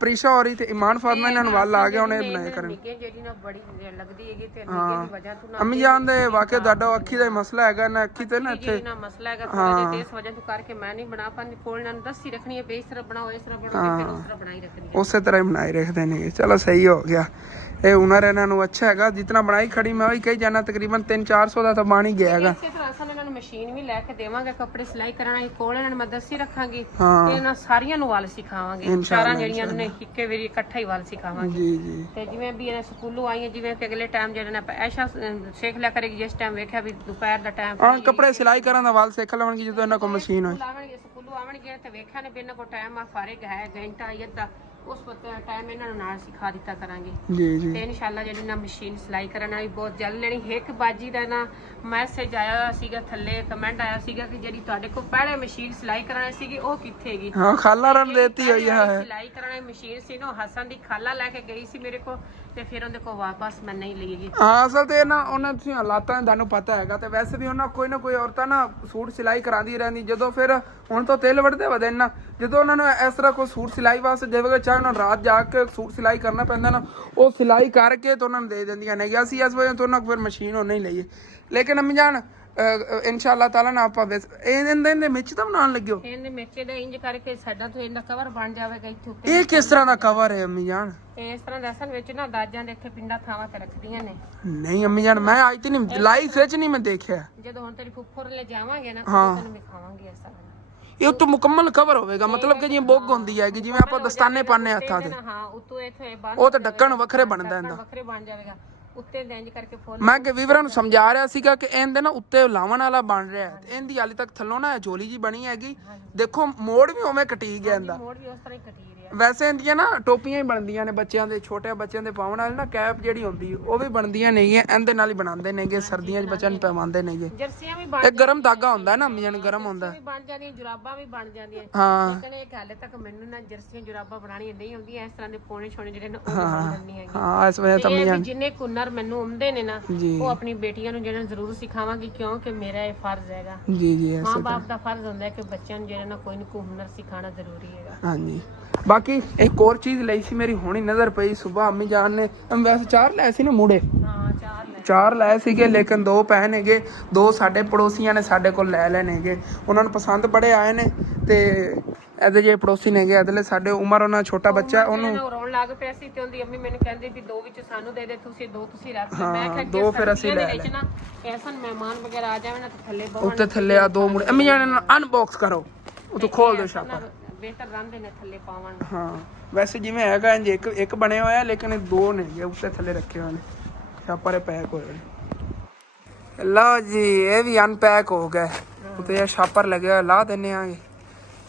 ਪ੍ਰੀਸ਼ਾ ਹੋ ਰਹੀ ਤੇ ਇਮਾਨ ਫਾਤਮਾ ਇਹਨਾਂ ਨੂੰ ਵੱਲ ਆ ਗਿਆ, ਉਹਨੇ ਬਣਾਏ ਕਰਨ। ਜਿਹੜੀ ਨਾ ਬੜੀ ਲੱਗਦੀ ਹੈਗੀ ਤੇ ਨਿੱਕੇ ਦੀ ਵਜ੍ਹਾ ਤੋਂ ਨਾ ਅੰਮੀ ਜਾਨ ਦੇ ਵਾਕਿਆ ਤੁਹਾਡਾ ਅੱਖੀ ਦਾ ਹੀ ਮਸਲਾ ਹੈਗਾ ਨਾ, ਅੱਖੀ ਤੇ ਨਾ ਇੱਥੇ ਨਾ ਮਸਲਾ ਹੈਗਾ ਥੋੜਾ ਜਿਹਾ, ਇਸ ਵਜ੍ਹਾ ਤੋਂ ਕਰਕੇ ਮੈਂ ਨਹੀਂ ਬਣਾ ਪਾਉਂਦੀ। ਕੋਲ ਨਾਲ ਦੱਸੀ ਰੱਖਣੀ ਹੈ ਵੀ ਇਸ ਤਰ੍ਹਾਂ ਬਣਾਓ, ਇਸ ਤਰ੍ਹਾਂ ਬਣਾਓ, ਫਿਰ ਉਸ ਤਰ੍ਹਾਂ ਬਣਾਈ ਰੱਖਣੀ ਹੈ, ਉਸੇ ਤਰ੍ਹਾਂ ਹੀ ਬਣਾਈ ਰੱਖਦੇ ਨੇ। ਚਲੋ ਸਹੀ ਹੋ ਗਿਆ, ਇਹ ਹੁਨਰ ਇਹਨਾਂ ਨੂੰ ਅੱਛਾ ਹੈਗਾ। ਜਿਤਨਾ ਬਣਾਈ ਖੜੀ ਮੈਂ ਉਹੀ ਕਹੀ ਜਾਣਾ, ਤਕਰੀਬਨ 300-400 ਦਾ ਤਾਂ ਬਣ ਹੀ ਗਿਆ ਹੈਗਾ। ਇਸੇ ਤਰ੍ਹਾਂ ਸਾਨੂੰ ਇਹਨਾਂ ਨੂੰ ਮਸ਼ੀਨ ਵੀ ਲੈ ਕੇ ਦੇਵਾਂਗੇ, ਕੱਪੜੇ ਸਿਲਾਈ ਕਰਨ ਕੋਲ ਇਹਨਾਂ ਨੂੰ ਮੈਂ ਦੱਸੀ ਰੱਖਾਂਗੀ ਤੇ ਇਹਨਾਂ ਸਾਰੀਆਂ ਨੂੰ ਵਾਲ ਸਿਖਾਵਾਂਗੇ, ਚਾਰਾਂ ਜਿਹੜੀਆਂ ਨੇ ਇੱਕੇ ਵਾਰੀ ਇਕੱਠਾ ਹੀ ਵਾਲ ਸਿਖਾਵਾਂਗੇ। ਜੀ ਜੀ। ਤੇ ਜਿਵੇਂ ਵੀ ਇਹਨਾਂ ਸਕੂਲੋਂ ਆਈਆਂ, ਜਿਵੇਂ ਕਿ ਅਗਲੇ ਟਾਈਮ ਜਿਹੜਾ ਨਾ ਐਸ਼ਾ ਸਿੱਖ ਲਿਆ ਕਰੇਗੀ, ਜਿਸ ਟਾਈਮ ਵੇਖਿਆ ਵੀ ਦੁਪਹਿਰ ਦਾ ਟਾਈਮ ਹਾਂ ਕੱਪੜੇ ਸਿਲਾਈ ਕਰਨ ਦਾ ਵਾਲ ਸਿੱਖ ਲਵਾਂਗੇ ਜਦੋਂ ਇਹਨਾਂ ਕੋਲ ਮਸ਼ੀਨ ਹੋਈ। ਸਕੂਲੋਂ ਆਵਣਗੇ ਤੇ ਵੇਖਿਆ ਨੇ ਵੀ ਇਹਨਾਂ ਕੋਲ ਟਾਈਮ ਆ ਫਾਰਿਗ ਹੈ ਘੰਟਾ ਅੱਧਾ, ਉਸ ਟਾਈਮ ਇਹਨਾਂ ਨੂੰ ਨਾਲ ਸਿਖਾ ਦਿੱਤਾ ਕਰਾਂਗੇ। ਜੀ ਜੀ। ਤੇ ਇਨਸ਼ਾਅੱਲਾ ਜਿਹੜੀ ਨਾ ਮਸ਼ੀਨ ਸਿਲਾਈ ਕਰਨ ਵਾਲੀ ਬਹੁਤ ਜਲਦ ਲੈਣੀ। ਇੱਕ ਬਾਜੀ ਦਾ ਨਾ ਮੈਸੇਜ ਆਇਆ ਸੀਗਾ, ਥੱਲੇ ਕਮੈਂਟ ਆਇਆ ਸੀਗਾ ਕਿ ਜਿਹੜੀ ਤੁਹਾਡੇ ਕੋਲ ਪਹਿਲੇ ਮਸ਼ੀਨ ਸਿਲਾਈ ਕਰਾਣੀ ਸੀਗੀ ਉਹ ਕਿੱਥੇ ਹੈਗੀ। ਹਾਂ ਖਾਲਾ ਰਨ ਦੇਤੀ ਹੋਈ ਹੈ। ਸਿਲਾਈ ਕਰਨ ਵਾਲੀ ਮਸ਼ੀਨ ਸੀ ਨਾ, ਹਸਨ ਦੀ ਖਾਲਾ ਲੈ ਕੇ ਗਈ ਸੀ ਮੇਰੇ ਕੋਲ, ਤੇ ਫਿਰ ਉਹਦੇ ਕੋਲ ਵਾਪਸ ਮੈਂ ਨਹੀਂ ਲਈ ਗਈ। ਹਾਂ ਅਸਲ ਤੇ ਨਾ ਉਹਨਾਂ ਤੁਸੀਂ ਹਾਲਾਤਾਂ ਤੁਹਾਨੂੰ ਪਤਾ ਹੈਗਾ, ਤੇ ਵੈਸੇ ਵੀ ਉਹਨਾਂ ਕੋਈ ਨਾ ਕੋਈ ਔਰਤਾਂ ਨਾ ਸੂਟ ਸਿਲਾਈ ਕਰਾਉਂਦੀ ਰਹਿੰਦੀ। ਜਦੋਂ ਫਿਰ ਹੁਣ ਤਾਂ ਤਿਲ ਵੜਦੇ ਵਧੇ ਨਾ, ਜਦੋਂ ਉਹਨਾਂ ਨੂੰ ਇਸ ਤਰ੍ਹਾਂ ਕੋਈ ਸੂਟ ਸਿਲਾਈ ਵਾਸਤੇ ਦੇਵੇਗਾ, ਚਾਹੇ ਉਹਨਾਂ ਰਾਤ ਜਾ ਕੇ ਸੂਟ ਸਿਲਾਈ ਕਰਨਾ ਪੈਂਦਾ ਨਾ, ਉਹ ਸਿਲਾਈ ਕਰਕੇ ਤਾਂ ਉਹਨਾਂ ਨੂੰ ਦੇ ਦਿੰਦੀਆਂ ਨੇ। ਅਸੀਂ ਇਸ ਵਜ੍ਹਾ ਤੋਂ ਉਹਨਾਂ ਕੋਲ ਫਿਰ ਮਸ਼ੀਨ ਉਹ ਨਹੀਂ ਲਈਏ। ਲੇਕਿਨ ਅੰਮੀ ਜਾਨ ਇਨਸ਼ਾਅੱਲਾ ਤਾਲਾ ਨਾ ਆਪਾਂ ਇਹਦੇ ਮਿਰਚ ਤਾਂ ਬਣਾਉਣ ਲੱਗਿਓ, ਇਹਦੇ ਮਿਰਚ ਦਾ ਇੰਜ ਕਰਕੇ ਸਾਡਾ ਤੋਂ ਇਹਦਾ ਕਵਰ ਬਣ ਜਾਵੇਗਾ ਇੱਥੇ ਉੱਤੇ। ਇਹ ਕਿਸ ਤਰ੍ਹਾਂ ਦਾ ਕਵਰ ਹੈ ਅੰਮੀ ਜਾਨ? ਇਸ ਤਰ੍ਹਾਂ ਦਾ ਅਸਲ ਵਿੱਚ ਨਾ ਦਾਜਾਂ ਦੇ ਇੱਥੇ ਪਿੰਡਾਂ ਥਾਵਾਂ ਤੇ ਰੱਖਦੀਆਂ ਨੇ। ਨਹੀਂ ਅੰਮੀ ਜਾਨ ਮੈਂ ਅੱਜ ਤੇ ਨਹੀਂ ਲਾਈਫ ਵਿੱਚ ਨਹੀਂ ਮੈਂ ਦੇਖਿਆ। ਜਦੋਂ ਹੁਣ ਤੇਰੀ ਫੁੱਫੜ ਲੈ ਜਾਵਾਂਗੇ ਨਾ ਤੁਹਾਨੂੰ ਦਿਖਾਵਾਂਗੇ ਇਸ ਤਰ੍ਹਾਂ। ਇਹ ਉੱਤੋਂ ਮੁਕੰਮਲ ਕਵਰ ਹੋਵੇਗਾ, ਮਤਲਬ ਕਿ ਜਿਵੇਂ ਬੁੱਗ ਹੁੰਦੀ ਹੈਗੀ, ਜਿਵੇਂ ਆਪਾਂ ਦਸਤਾਨੇ ਪਾਣੇ ਹੱਥਾਂ ਤੇ। ਹਾਂ ਉੱਤੋਂ ਇੱਥੇ ਬੰਦ, ਉਹ ਤਾਂ ਢੱਕਣ ਵੱਖਰੇ ਬਣਦਾ ਇਹਦਾ, ਵੱਖਰੇ ਬਣ ਜਾਵੇਗਾ ਉੱਤੇ ਇੰਜ ਕਰਕੇ ਫੁੱਲ। ਮੈਂ ਕਿ ਵੀਵਰਾਂ ਨੂੰ ਸਮਝਾ ਰਿਹਾ ਸੀਗਾ ਕਿ ਇਹਦੇ ਨਾ ਉੱਤੇ ਲਾਵਣ ਵਾਲਾ ਬਣ ਰਿਹਾ ਹੈ, ਇਹਦੀ ਹਾਲੇ ਤੱਕ ਥੱਲੋਂ ਨਾ ਝੋਲੀ ਜੀ ਬਣੀ ਹੈਗੀ। ਦੇਖੋ ਮੋੜ ਵੀ ਉਵੇਂ ਕਟੀ ਗਿਆ ਇਹਦਾ, ਮੋੜ ਵੀ ਉਸ ਤਰ੍ਹਾਂ ਹੀ ਕਟੀ ਰਿਹਾ। ਵੈਸੇ ਇਹਦੀਆਂ ਨਾ ਟੋਪੀਆਂ ਹੀ ਬਣਦੀਆਂ ਨੇ ਬੱਚਿਆਂ ਦੇ, ਛੋਟੇ ਬੱਚਿਆਂ ਦੇ ਪਾਉਣ ਵਾਲੀ ਨਾ ਕੈਪ ਜਿਹੜੀ ਹੁੰਦੀ ਉਹ ਵੀ ਬਣਦੀਆਂ ਨੇਗੀਆਂ, ਇਹਦੇ ਨਾਲ ਹੀ ਬਣਾਉਂਦੇ ਨੇਗੇ, ਸਰਦੀਆਂ 'ਚ ਬੱਚਿਆਂ ਨੂੰ ਪਹਿਨਾਉਂਦੇ ਨੇਗੇ। ਜਰਸੀਆਂ ਵੀ ਇਹ ਗਰਮ ਧਾਗਾ ਹੁੰਦਾ ਨਾ ਅੰਮੀਆਂ ਨੂੰ, ਗਰਮ ਹੁੰਦਾ। ਬਣ ਜਾਂਦੀਆਂ, ਜੁਰਾਬਾਂ ਵੀ ਬਣ ਜਾਂਦੀਆਂ। ਹਾਂ ਲੇਕਿਨ ਇਹ ਹਾਲੇ ਤੱਕ ਮੈਨੂੰ ਨਾ ਜਰਸੀਆਂ ਜੁਰਾਬਾਂ ਬਣਾਉਣੀਆਂ ਨਹੀਂ ਆਉਂਦੀਆਂ, ਇਸ ਤਰ੍ਹਾਂ ਦੇ ਪੋਣੇ ਛੋਣੇ ਜਿਹੜੇ ਨੇ ਉਹ ਬਣਾ ਲੈਂਦੀ ਹੈਗੀ। ਹਾਂ ਇਸ ਵੇਲੇ ਤਾਂ ਅੰਮੀਆਂ ਜਿੰਨੇ ਹੁਨਰ ਮੈਨੂੰ ਆਉਂਦੇ ਨੇ ਨਾ ਜੀ ਉਹ ਆਪਣੀ ਬੇਟੀਆਂ ਨੂੰ ਜਿਹੜਾ ਜ਼ਰੂਰ ਸਿਖਾਵਾਂਗੀ, ਕਿਉਂਕਿ ਮੇਰਾ ਇਹ ਫਰਜ਼ ਹੈਗਾ। ਜੀ ਮਾਂ ਬਾਪ ਦਾ ਫਰਜ਼ ਹੁੰਦਾ ਹੈ ਕਿ ਬੱਚਿਆਂ ਨੂੰ ਜਿਹੜਾ ਨਾ ਕੋਈ ਨਾ ਕੋਈ ਹੁਨਰ ਸਿਖਾਉਣਾ ਜ਼ਰੂਰੀ ਹੈਗਾ। ਹਾਂਜੀ ਬਾਕੀ ਇੱਕ ਹੋਰ ਚੀਜ਼ ਲਈ ਸੀ ਮੇਰੀ ਹੁਣੀ ਨਜ਼ਰ ਪਈ, ਸੁਬਹ ਅੰਮੀ ਜਾਨ ਨੇ ਵੈਸੇ 4 ਲਏ ਸੀ ਨਾ ਮੂੜੇ, ਹਾਂ 4 ਲਏ ਸੀਗੇ, ਲੇਕਿਨ 2 ਪਏ ਨੇਗੇ, 2 ਸਾਡੇ ਪੜੋਸੀਆਂ ਨੇ ਸਾਡੇ ਕੋਲ ਲੈ ਲਏ ਨੇਗੇ, ਉਹਨਾਂ ਨੂੰ ਪਸੰਦ ਬੜੇ ਆਏ ਨੇ। ਤੇ ਇਹਦੇ ਜੇ ਪੜੋਸੀ ਨੇਗੇ ਇਹਦੇ ਸਾਡੇ ਉਮਰ ਉਹਨਾਂ ਛੋਟਾ ਬੱਚਾ, ਉਹਨੂੰ ਰੋਣ ਲੱਗ ਪਿਆ ਸੀ ਤੇ ਉਹਦੀ ਅੰਮੀ ਮੈਨੂੰ ਕਹਿੰਦੀ ਵੀ 2 ਵਿੱਚ ਸਾਨੂੰ ਦੇ ਦੇ, ਤੁਸੀਂ 2 ਤੁਸੀਂ ਰੱਖ ਲਓ। ਮੈਂ ਕਿਹਾ 2 ਫਿਰ ਅਸੀਂ ਲੈ ਲਏ। ਨਾ ਐਸਾ ਮਹਿਮਾਨ ਵਗੈਰਾ ਆ ਜਾਵੇ ਨਾ ਤੇ ਥੱਲੇ ਬਹੁਤ ਉੱਤੇ ਥੱਲੇ ਆ 2 ਮੁੰਡੇ ਅੰਮੀ ਜਾਨ ਨੇ ਅਨਬਾਕਸ ਕਰੋ, ਉਹ ਖੋਲ ਦਿਓ ਛਾਪਾ। ਬਿਹਤਰ ਰਹਿੰਦੇ ਨੇ ਥੱਲੇ ਪਾਵਣ। ਹਾਂ ਵੈਸੇ ਜਿਵੇਂ ਹੈਗਾ ਇੰਜ ਇੱਕ ਬਣਿਆ ਹੋਇਆ, ਲੇਕਿਨ 2 ਨੇਗੇ ਉੱਤੇ ਥੱਲੇ ਰੱਖੇ ਹੋਏ ਨੇ, ਛਾਪਾ ਦੇ ਪੈਕ ਹੋਏ ਨੇ। ਲਓ ਜੀ ਇਹ ਵੀ ਅਨਪੈਕ ਹੋ ਗਏ, ਉੱਤੇ ਛਾਪਰ ਲੱਗਿਆ ਲਾ ਦਿੰਨੇ ਆਂਗੇ,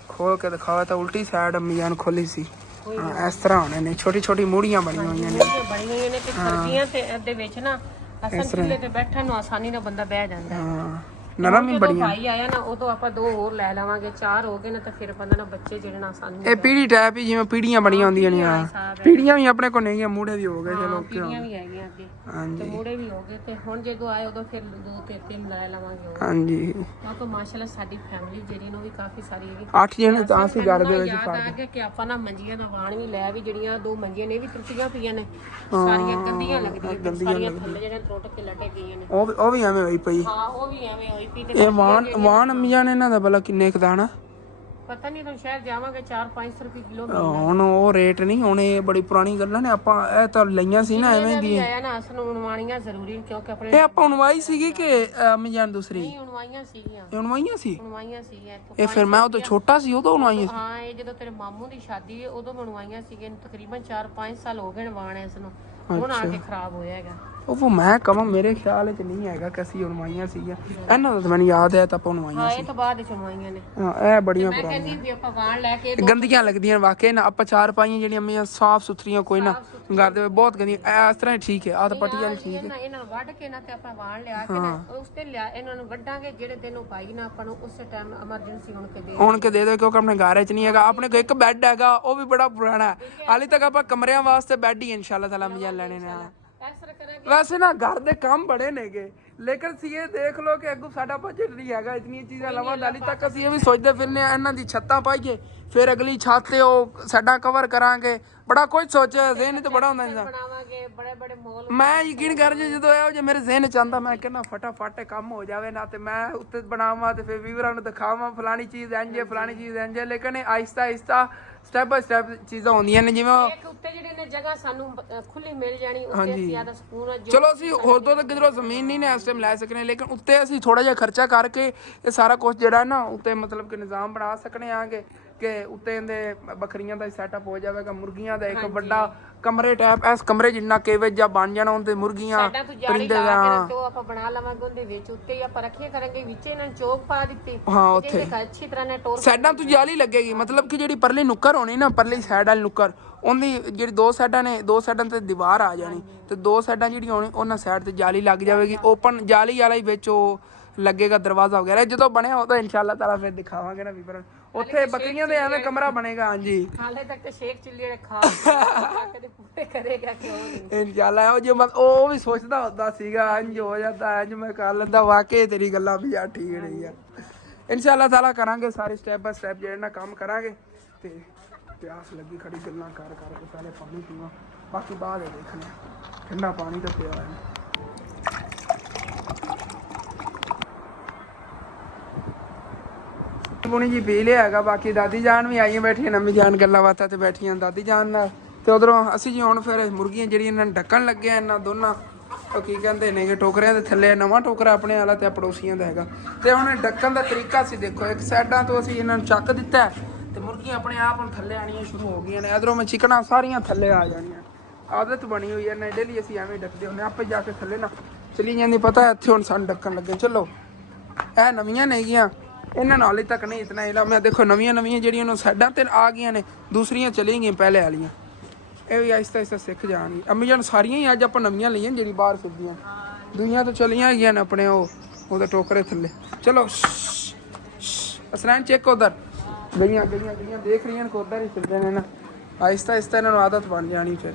ਖੋਲ ਕੇ ਦਿਖਾਵਾ ਤਾਂ ਉਲਟੀ ਸਾਈਡ ਅੰਮੀ ਜਾਨ ਖੋਲੀ ਸੀ। ਹਾਂ ਇਸ ਤਰ੍ਹਾਂ ਹੋਣੇ ਨੇ, ਛੋਟੀ ਛੋਟੀ ਮੂੜੀਆਂ ਬਣੀਆਂ ਹੋਈਆਂ ਨੇ, ਬਣੀ ਹੋਈਆਂ ਨੇ ਤੇ ਸਰਦੀਆਂ ਤੇ ਇਹਦੇ ਵਿੱਚ ਨਾ ਅਸਲ ਚੁੱਲ੍ਹੇ ਤੇ ਬੈਠਣ ਨੂੰ ਆਸਾਨੀ ਨਾਲ ਬੰਦਾ ਬਹਿ ਜਾਂਦਾ। ਹਾਂ ਨਰਮ ਹੀ ਬੜੀਆਂ। ਭਾਈ ਆਇਆ ਨਾ ਉਦੋਂ ਆਪਾਂ 2 ਹੋਰ ਲੈ ਲਵਾਂਗੇ, 4 ਹੋ ਗਏ ਨਾ ਤਾਂ ਫਿਰ ਬੰਦਾ ਨਾ ਬੱਚੇ ਜਿਹੜੇ ਨਾ ਆਸਾਨੀ ਇਹ ਪੀੜੀ ਟਾਈਪ ਹੀ, ਜਿਵੇਂ ਪੀੜੀਆਂ ਬਣੀਆਂ ਹੁੰਦੀਆਂ ਨੇ। ਹਾਂ ਪੀੜੀਆਂ ਵੀ ਆਪਣੇ ਕੋਲ ਨਹੀਂ, ਮੂੜੇ ਵੀ ਹੋ ਗਏ ਚਲੋ, ਪੀੜੀਆਂ ਵੀ ਹੈਗੀਆਂ ਅੱਗੇ ਤੇ ਹਾਂਜੀ ਮੂੜੇ ਵੀ ਹੋ ਗਏ, ਤੇ ਹੁਣ ਜਦੋਂ ਆਏ ਉਦੋਂ ਫਿਰ 2 ਤੇ 3 ਲੈ ਲਵਾਂਗੇ। ਹਾਂਜੀ ਕਿਉਂਕਿ ਮਾਸ਼ਾਅੱਲਾ ਸਾਡੀ ਫੈਮਿਲੀ ਜਿਹੜੀ ਨੂੰ ਵੀ ਕਾਫੀ ਸਾਰੀ ਹੈਗੀ। 8 ਜਣੇ ਤਾਂ ਅਸੀਂ ਘਰ ਦੇ ਵਿੱਚ ਯਾਦ ਆ ਗਿਆ ਕਿ ਆਪਾਂ ਨਾ ਮੰਜੀਆਂ ਦਾ ਵਾਣ ਵੀ ਲਿਆ, ਵੀ ਜਿਹੜੀਆਂ 2 ਮੰਜੀਆਂ ਨੇ ਵੀ ਟੁੱਟੀਆਂ ਪਈਆਂ ਨੇ, ਸਾਰੀਆਂ ਗੰਦੀਆਂ ਲੱਗਦੀਆਂ, ਸਾਰੀਆਂ ਥੱਲੇ ਜਿਹੜੇ ਟੁੱਟ ਕੇ ਲੱਟੇ ਗਈਆਂ ਨੇ। ਉਹ ਵੀ ਐਵੇਂ ਹੋਈ ਪਈ। ਹਾਂ ਉਹ ਵੀ ਐਵੇਂ ਹੋਈ ਪਈ। ਇਹ ਵਾਣ ਅੰਮੀਆਂ ਨੇ ਇਹਨਾਂ ਦਾ ਭਲਾ ਕਿੰਨੇ ਕੁ ਦਾਣਾ ਪਤਾ ਨਹੀਂ, ਤੁਹਾਨੂੰ ਸ਼ਾਇਦ ਜਾਵਾਂਗੇ 4-500 ਰੁਪਏ ਕਿਲੋ। ਹੁਣ ਉਹ ਰੇਟ ਨਹੀਂ, ਹੁਣ ਇਹ ਬੜੀ ਪੁਰਾਣੀ ਗੱਲਾਂ ਨੇ, ਆਪਾਂ ਇਹ ਤਾਂ ਲਈਆਂ ਸੀ ਨਾ ਐਵੇਂ ਦੀ। ਆਇਆ ਨਾ ਅਸਲ ਉਣਵਾਣੀਆਂ ਜ਼ਰੂਰੀ, ਕਿਉਂਕਿ ਆਪਣੇ ਇਹ ਆਪਾਂ ਉਣਵਾਈ ਸੀਗੀ ਕਿ ਅੰਮੀ ਜਾਨ ਦੂਸਰੀ? ਨਹੀਂ ਉਣਵਾਈਆਂ ਸੀਗੀਆਂ। ਉਣਵਾਈਆਂ ਸੀ ਇੱਥੋਂ। ਇਹ ਫਿਰ ਮੈਂ ਉਦੋਂ ਛੋਟਾ ਸੀ ਉਦੋਂ ਉਣਵਾਈਆਂ ਸੀ। ਹਾਂ ਇਹ ਜਦੋਂ ਤੇਰੇ ਮਾਮੂ ਦੀ ਸ਼ਾਦੀ ਹੈ ਉਦੋਂ ਉਣਵਾਈਆਂ ਸੀਗੀਆਂ, ਤਕਰੀਬਨ 4-5 ਸਾਲ ਹੋ ਗਏ ਵਾਣ ਇਸ ਨੂੰ, ਹੁਣ ਆ ਕੇ ਖਰਾਬ ਹੋਇਆ ਹੈਗਾ। ਉਹ ਮੈਂ ਕਹਾਂ ਮੇਰੇ ਖਿਆਲ ਚ ਨਹੀਂ ਹੈਗਾ ਕਿ ਅਸੀਂ ਉਣਵਾਈਆਂ ਸੀਗੀਆਂ, ਇਹਨਾਂ ਦਾ ਤਾਂ ਮੈਨੂੰ ਯਾਦ ਹੈ ਤਾਂ ਆਪਾਂ ਉਣਵਾਈਆਂ ਸੀ। ਇਹ ਤਾਂ ਬਾਅਦ ਵਿੱਚ ਉਣਵਾਈਆਂ ਨੇ। ਹਾਂ ਇਹ ਬੜੀਆਂ ਮੈਂ ਕਹਿੰਦੀ ਵੀ ਆਪਾਂ ਵਾਣ ਲੈ ਕੇ ਗੰਦੀਆਂ ਲੱਗਦੀਆਂ ਵਾਕਈ ਨਾ, ਆਪਾਂ 4 ਪਾਈਆਂ ਜਿਹੜੀਆਂ ਅੰਮੀਆਂ ਸਾਫ ਸੁਥਰੀਆਂ, ਕੋਈ ਨਾ ਕਰਦੇ ਹੋਏ ਬਹੁਤ ਗੰਦੀਆਂ, ਇਸ ਤਰ੍ਹਾਂ ਠੀਕ ਹੈ। ਆਹ ਤਾਂ ਪੱਟੀ ਵਾਲੀ ਠੀਕ ਹੈ। ਇਹਨਾਂ ਨੂੰ ਵੱਢ ਕੇ ਨਾ ਤੇ ਆਪਾਂ ਵਾਣ ਲਿਆ ਕੇ ਨਾ ਉਸ ਤੇ ਲਿਆ ਇਹਨਾਂ ਨੂੰ ਵੱਢਾਂਗੇ, ਜਿਹੜੇ ਦਿਨ ਉਹ ਪਾਈ ਨਾ ਆਪਾਂ ਨੂੰ ਉਸੇ ਟਾਈਮ ਐਮਰਜੈਂਸੀ ਹੁਣ ਕੇ ਦੇ ਦਿਓ, ਕਿਉਂਕਿ ਆਪਣੇ ਘਰ ਚ ਨਹੀਂ ਹੈਗਾ। ਆਪਣੇ ਕੋਲ ਇੱਕ ਬੈੱਡ ਹੈਗਾ, ਉਹ ਵੀ ਬੜਾ ਪੁਰਾਣਾ ਹੈ, ਹਾਲੇ ਤੱਕ ਆਪਾਂ ਕਮਰਿਆਂ ਵਾਸਤੇ ਬੈੱਡ ਹੀ ਇਨਸ਼ਾਅੱਲਾ ਤਾਲਾ ਮਿਲ ਲੈਣੇ ਨੇ। ਵੈਸੇ ਨਾ ਘਰ ਦੇ ਕੰਮ ਬੜੇ ਨੇਗੇ, ਲੇਕਿਨ ਸੀ ਇਹ ਦੇਖ ਲਓ ਕਿ ਅੱਗੋਂ ਸਾਡਾ ਬਜਟ ਨਹੀਂ ਹੈਗਾ ਇਤਨੀਆਂ ਚੀਜ਼ਾਂ ਲਵਾਂ। ਹਾਲੇ ਤੱਕ ਅਸੀਂ ਇਹ ਵੀ ਸੋਚਦੇ ਫਿਰਨੇ ਆ ਇਹਨਾਂ ਦੀ ਛੱਤਾਂ ਪਾਈਏ, ਫਿਰ ਅਗਲੀ ਛੱਤ ਤੇ ਉਹ ਸਾਡਾ ਕਵਰ ਕਰਾਂਗੇ, ਬੜਾ ਕੁਝ ਸੋਚਿਆ, ਜ਼ਿਹਨ ਤੇ ਬੜਾ ਹੁੰਦਾ ਇਨਸਾਨ। ਬੜੇ ਮੋਲ ਮੈਂ ਯਕੀਨ ਕਰ ਜਦੋਂ ਇਹੋ ਜੇ ਮੇਰੇ ਜ਼ਿਹਨ ਚ ਆਉਂਦਾ, ਮੈਂ ਕਹਿੰਦਾ ਫਟਾਫਟ ਕੰਮ ਹੋ ਜਾਵੇ ਨਾ, ਤੇ ਮੈਂ ਉੱਤੇ ਬਣਾਵਾਂ ਤੇ ਫਿਰ ਵੀਵਰਾਂ ਨੂੰ ਦਿਖਾਵਾਂ ਫਲਾਣੀ ਚੀਜ਼ ਇੰਜ ਹੈ, ਫਲਾਣੀ ਚੀਜ਼ ਇੰਜ ਹੈ। ਲੇਕਿਨ ਇਹ ਆਹਿਸਤਾ ਆਹਿਸਤਾ ਸਟੈਪ ਬਾਈ ਸਟੈਪ ਚੀਜ਼ਾਂ ਹੁੰਦੀਆਂ ਨੇ, ਜਿਵੇਂ ਉੱਤੇ ਜਿਹੜੇ ਨੇ ਜਗ੍ਹਾ ਸਾਨੂੰ ਖੁੱਲੀ ਮਿਲ ਜਾਣੀ, ਉੱਤੇ ਅਸੀਂ ਜ਼ਿਆਦਾ ਸਕੂਨ ਹੈ। ਚਲੋ ਅਸੀਂ ਹੋਰ ਤੋਂ ਤਾਂ ਕਿਧਰੋਂ ਜ਼ਮੀਨ ਨਹੀਂ ਨੇ ਇਸ ਟਾਈਮ ਲੈ ਸਕਨੇ, ਲੇਕਿਨ ਉੱਤੇ ਅਸੀਂ ਥੋੜਾ ਜਿਹਾ ਖਰਚਾ ਕਰਕੇ ਇਹ ਸਾਰਾ ਕੁਝ ਜਿਹੜਾ ਨਾ ਉੱਤੇ ਮਤਲਬ ਕਿ ਨਿਜ਼ਾਮ ਬਣਾ ਸਕਨੇ ਆਂਗੇ ਕਿ ਉੱਤੇ ਇਹਦੇ ਬੱਕਰੀਆਂ ਦਾ ਸੈਟਅਪ ਹੋ ਜਾਵੇਗਾ, ਮੁਰਗੀਆਂ ਦਾ ਇੱਕ ਵੱਡਾ ਕਮਰੇ ਟਾਈਪ, ਇਸ ਕਮਰੇ ਜਿੰਨਾ ਕੇਵਜ ਜਾਂ ਬਣ ਜਾਣਾ, ਉਹਦੇ ਮੁਰਗੀਆਂ ਪਰਿੰਦੇ ਦਾ ਆਪਾਂ ਬਣਾ ਲਵਾਂਗੇ, ਉਹਦੇ ਵਿੱਚ ਉੱਤੇ ਆਪਾਂ ਰੱਖੀਆਂ ਕਰਾਂਗੇ, ਵਿੱਚ ਇਹਨਾਂ ਚੋਕ ਪਾ ਦਿੱਤੀ। ਹਾਂ ਉੱਥੇ ਅੱਛੀ ਤਰ੍ਹਾਂ ਨਾਲ ਟੋਰ ਸਾਈਡਾਂ ਤੋਂ ਜਾਲੀ ਲੱਗੇਗੀ, ਮਤਲਬ ਕਿ ਜਿਹੜੀ ਪਰਲੀ ਨੁੱਕਰ ਹੋਣੀ ਨਾ, ਪਰਲੀ ਸਾਈਡ ਵਾਲੀ ਨੁੱਕਰ, ਉਹਦੀ ਜਿਹੜੀ 2 ਸਾਈਡਾਂ ਨੇ, 2 ਸਾਈਡਾਂ ਤੇ ਦੀਵਾਰ ਆ ਜਾਣੀ, ਤੇ 2 ਸਾਈਡਾਂ ਜਿਹੜੀ ਹੋਣੀ ਉਹਨਾਂ ਸਾਈਡ ਤੇ ਜਾਲੀ ਲੱਗ ਜਾਵੇਗੀ, ਓਪਨ ਜਾਲੀ ਵਾਲਾ ਹੀ ਵਿੱਚ ਉਹ ਲੱਗੇਗਾ ਦਰਵਾਜ਼ਾ ਵਗੈਰਾ। ਜਦੋਂ ਬਣਿਆ ਉਹ ਤਾਂ ਇਨਸ਼ਾਅੱਲਾ ਤਾਲਾ ਫਿਰ ਦਿਖਾਵਾਂਗੇ ਨਾ ਵਿਵਰਨ। ਉੱਥੇ ਬੱਕਰੀਆਂ ਦੇ ਐਵੇਂ ਕਮਰਾ ਬਣੇਗਾ। ਹਾਂਜੀ ਹਾਲੇ ਤੱਕ ਤੇ ਸ਼ੇਖ ਚਿੱਲੀ ਨੇ ਖਾ ਕਦੇ ਪੂਰੇ ਕਰੇਗਾ ਕਿਉਂ ਨਹੀਂ ਇਨਸ਼ਾਅੱਲਾ। ਉਹ ਜੋ ਉਹ ਵੀ ਸੋਚਦਾ ਹੁੰਦਾ ਸੀਗਾ ਇੰਜ ਹੋ ਜਾਂਦਾ, ਇੰਜ ਮੈਂ ਕਰ ਲੈਂਦਾ, ਵਾਕਈ ਤੇਰੀ ਗੱਲਾਂ ਵੀ ਯਾਰ ਠੀਕ ਨਹੀਂ ਆ। ਇਨਸ਼ਾਅੱਲਾ ਤਾਲਾ ਕਰਾਂਗੇ ਸਾਰੇ ਸਟੈਪ ਬਾਈ ਸਟੈਪ ਜਿਹੜੇ ਨਾ ਕੰਮ ਕਰਾਂਗੇ। ਤੇ ਪਿਆਸ ਲੱਗੀ ਖੜੀ, ਗੱਲਾਂ ਕਰ ਕੇ ਪਹਿਲੇ ਪਾਣੀ ਪੀਵਾਂ, ਬਾਕੀ ਬਾਅਦ ਦੇਖਣੇ। ਠੰਡਾ ਪਾਣੀ ਤਾਂ ਪਿਆ ਹੈ। ਪੁਣੀ ਜੀ ਪੀ ਲਿਆ ਹੈਗਾ, ਬਾਕੀ ਦਾਦੀ ਜਾਨ ਵੀ ਆਈਆਂ ਬੈਠੀਆਂ, ਨਵੀਂ ਜਾਨ ਗੱਲਾਂ ਬਾਤਾਂ ਤੇ ਬੈਠੀਆਂ ਦਾਦੀ ਜਾਨ ਨਾਲ। ਤੇ ਉਧਰੋਂ ਅਸੀਂ ਜੀ ਹੁਣ ਫਿਰ ਮੁਰਗੀਆਂ ਜਿਹੜੀਆਂ ਇਹਨਾਂ ਨੂੰ ਢੱਕਣ ਲੱਗੇ ਇਹਨਾਂ ਦੋਨਾਂ, ਉਹ ਕੀ ਕਹਿੰਦੇ ਨੇਗੇ, ਟੋਕਰਿਆਂ ਦੇ ਥੱਲੇ। ਨਵਾਂ ਟੋਕਰਾ ਆਪਣੇ ਵਾਲਾ ਤੇ ਪੜੋਸੀਆਂ ਦਾ ਹੈਗਾ। ਤੇ ਹੁਣ ਢੱਕਣ ਦਾ ਤਰੀਕਾ ਸੀ ਦੇਖੋ, ਇੱਕ ਸਾਈਡਾਂ ਤੋਂ ਅਸੀਂ ਇਹਨਾਂ ਨੂੰ ਚੱਕ ਦਿੱਤਾ ਤੇ ਮੁਰਗੀਆਂ ਆਪਣੇ ਆਪ ਹੁਣ ਥੱਲੇ ਆਣੀਆਂ ਸ਼ੁਰੂ ਹੋ ਗਈਆਂ ਨੇ। ਇਧਰੋਂ ਮੈਂ ਚਿਕਨਾਂ ਸਾਰੀਆਂ ਥੱਲੇ ਆ ਜਾਣੀਆਂ, ਆਦਤ ਬਣੀ ਹੋਈ ਹੈ ਨਾ, ਡੇਲੀ ਅਸੀਂ ਐਵੇਂ ਢੱਕਦੇ ਹੁੰਦੇ, ਆਪੇ ਜਾ ਕੇ ਥੱਲੇ ਨਾ ਚਲੀ ਜਾਂਦੀ। ਪਤਾ ਇੱਥੇ ਹੁਣ ਸਾਨੂੰ ਢੱਕਣ ਲੱਗੇ। ਚਲੋ ਇਹ ਨਵੀਆਂ ਨੇਗੀਆਂ, ਇਹਨਾਂ ਨਾਲ ਤੱਕ ਨਹੀਂ ਇਤਨਾ ਇਲਾ। ਮੈਂ ਦੇਖੋ ਨਵੀਆਂ ਜਿਹੜੀਆਂ ਨੂੰ ਸਾਈਡਾਂ ਤੇ ਆ ਗਈਆਂ ਨੇ, ਦੂਸਰੀਆਂ ਚਲੀ ਗਈਆਂ ਪਹਿਲੇ ਵਾਲੀਆਂ। ਇਹ ਵੀ ਆਹਿਸਤਾ ਸਿੱਖ ਜਾਣਗੀ। ਅੰਮੀ ਜਾਨ ਸਾਰੀਆਂ ਹੀ ਅੱਜ ਆਪਾਂ ਨਵੀਆਂ ਲਈਆਂ ਜਿਹੜੀ ਬਾਹਰ ਫਿਰਦੀਆਂ, ਦੁਨੀਆਂ ਤੋਂ ਚਲੀਆਂ ਗਈਆਂ ਨੇ ਆਪਣੇ ਉਹਦੇ ਟੋਕਰੇ ਥੱਲੇ। ਚਲੋ ਅਸਨਾਨ ਚੈੱਕ ਉਧਰ ਗਈਆਂ ਦੇਖ ਰਹੀਆਂ ਨੇ ਉਧਰ ਹੀ ਫਿਰਦੇ ਨੇ ਨਾ। ਆਹਿਸਤਾ ਇਹਨਾਂ ਨੂੰ ਆਦਤ ਬਣ ਜਾਣੀ। ਫਿਰ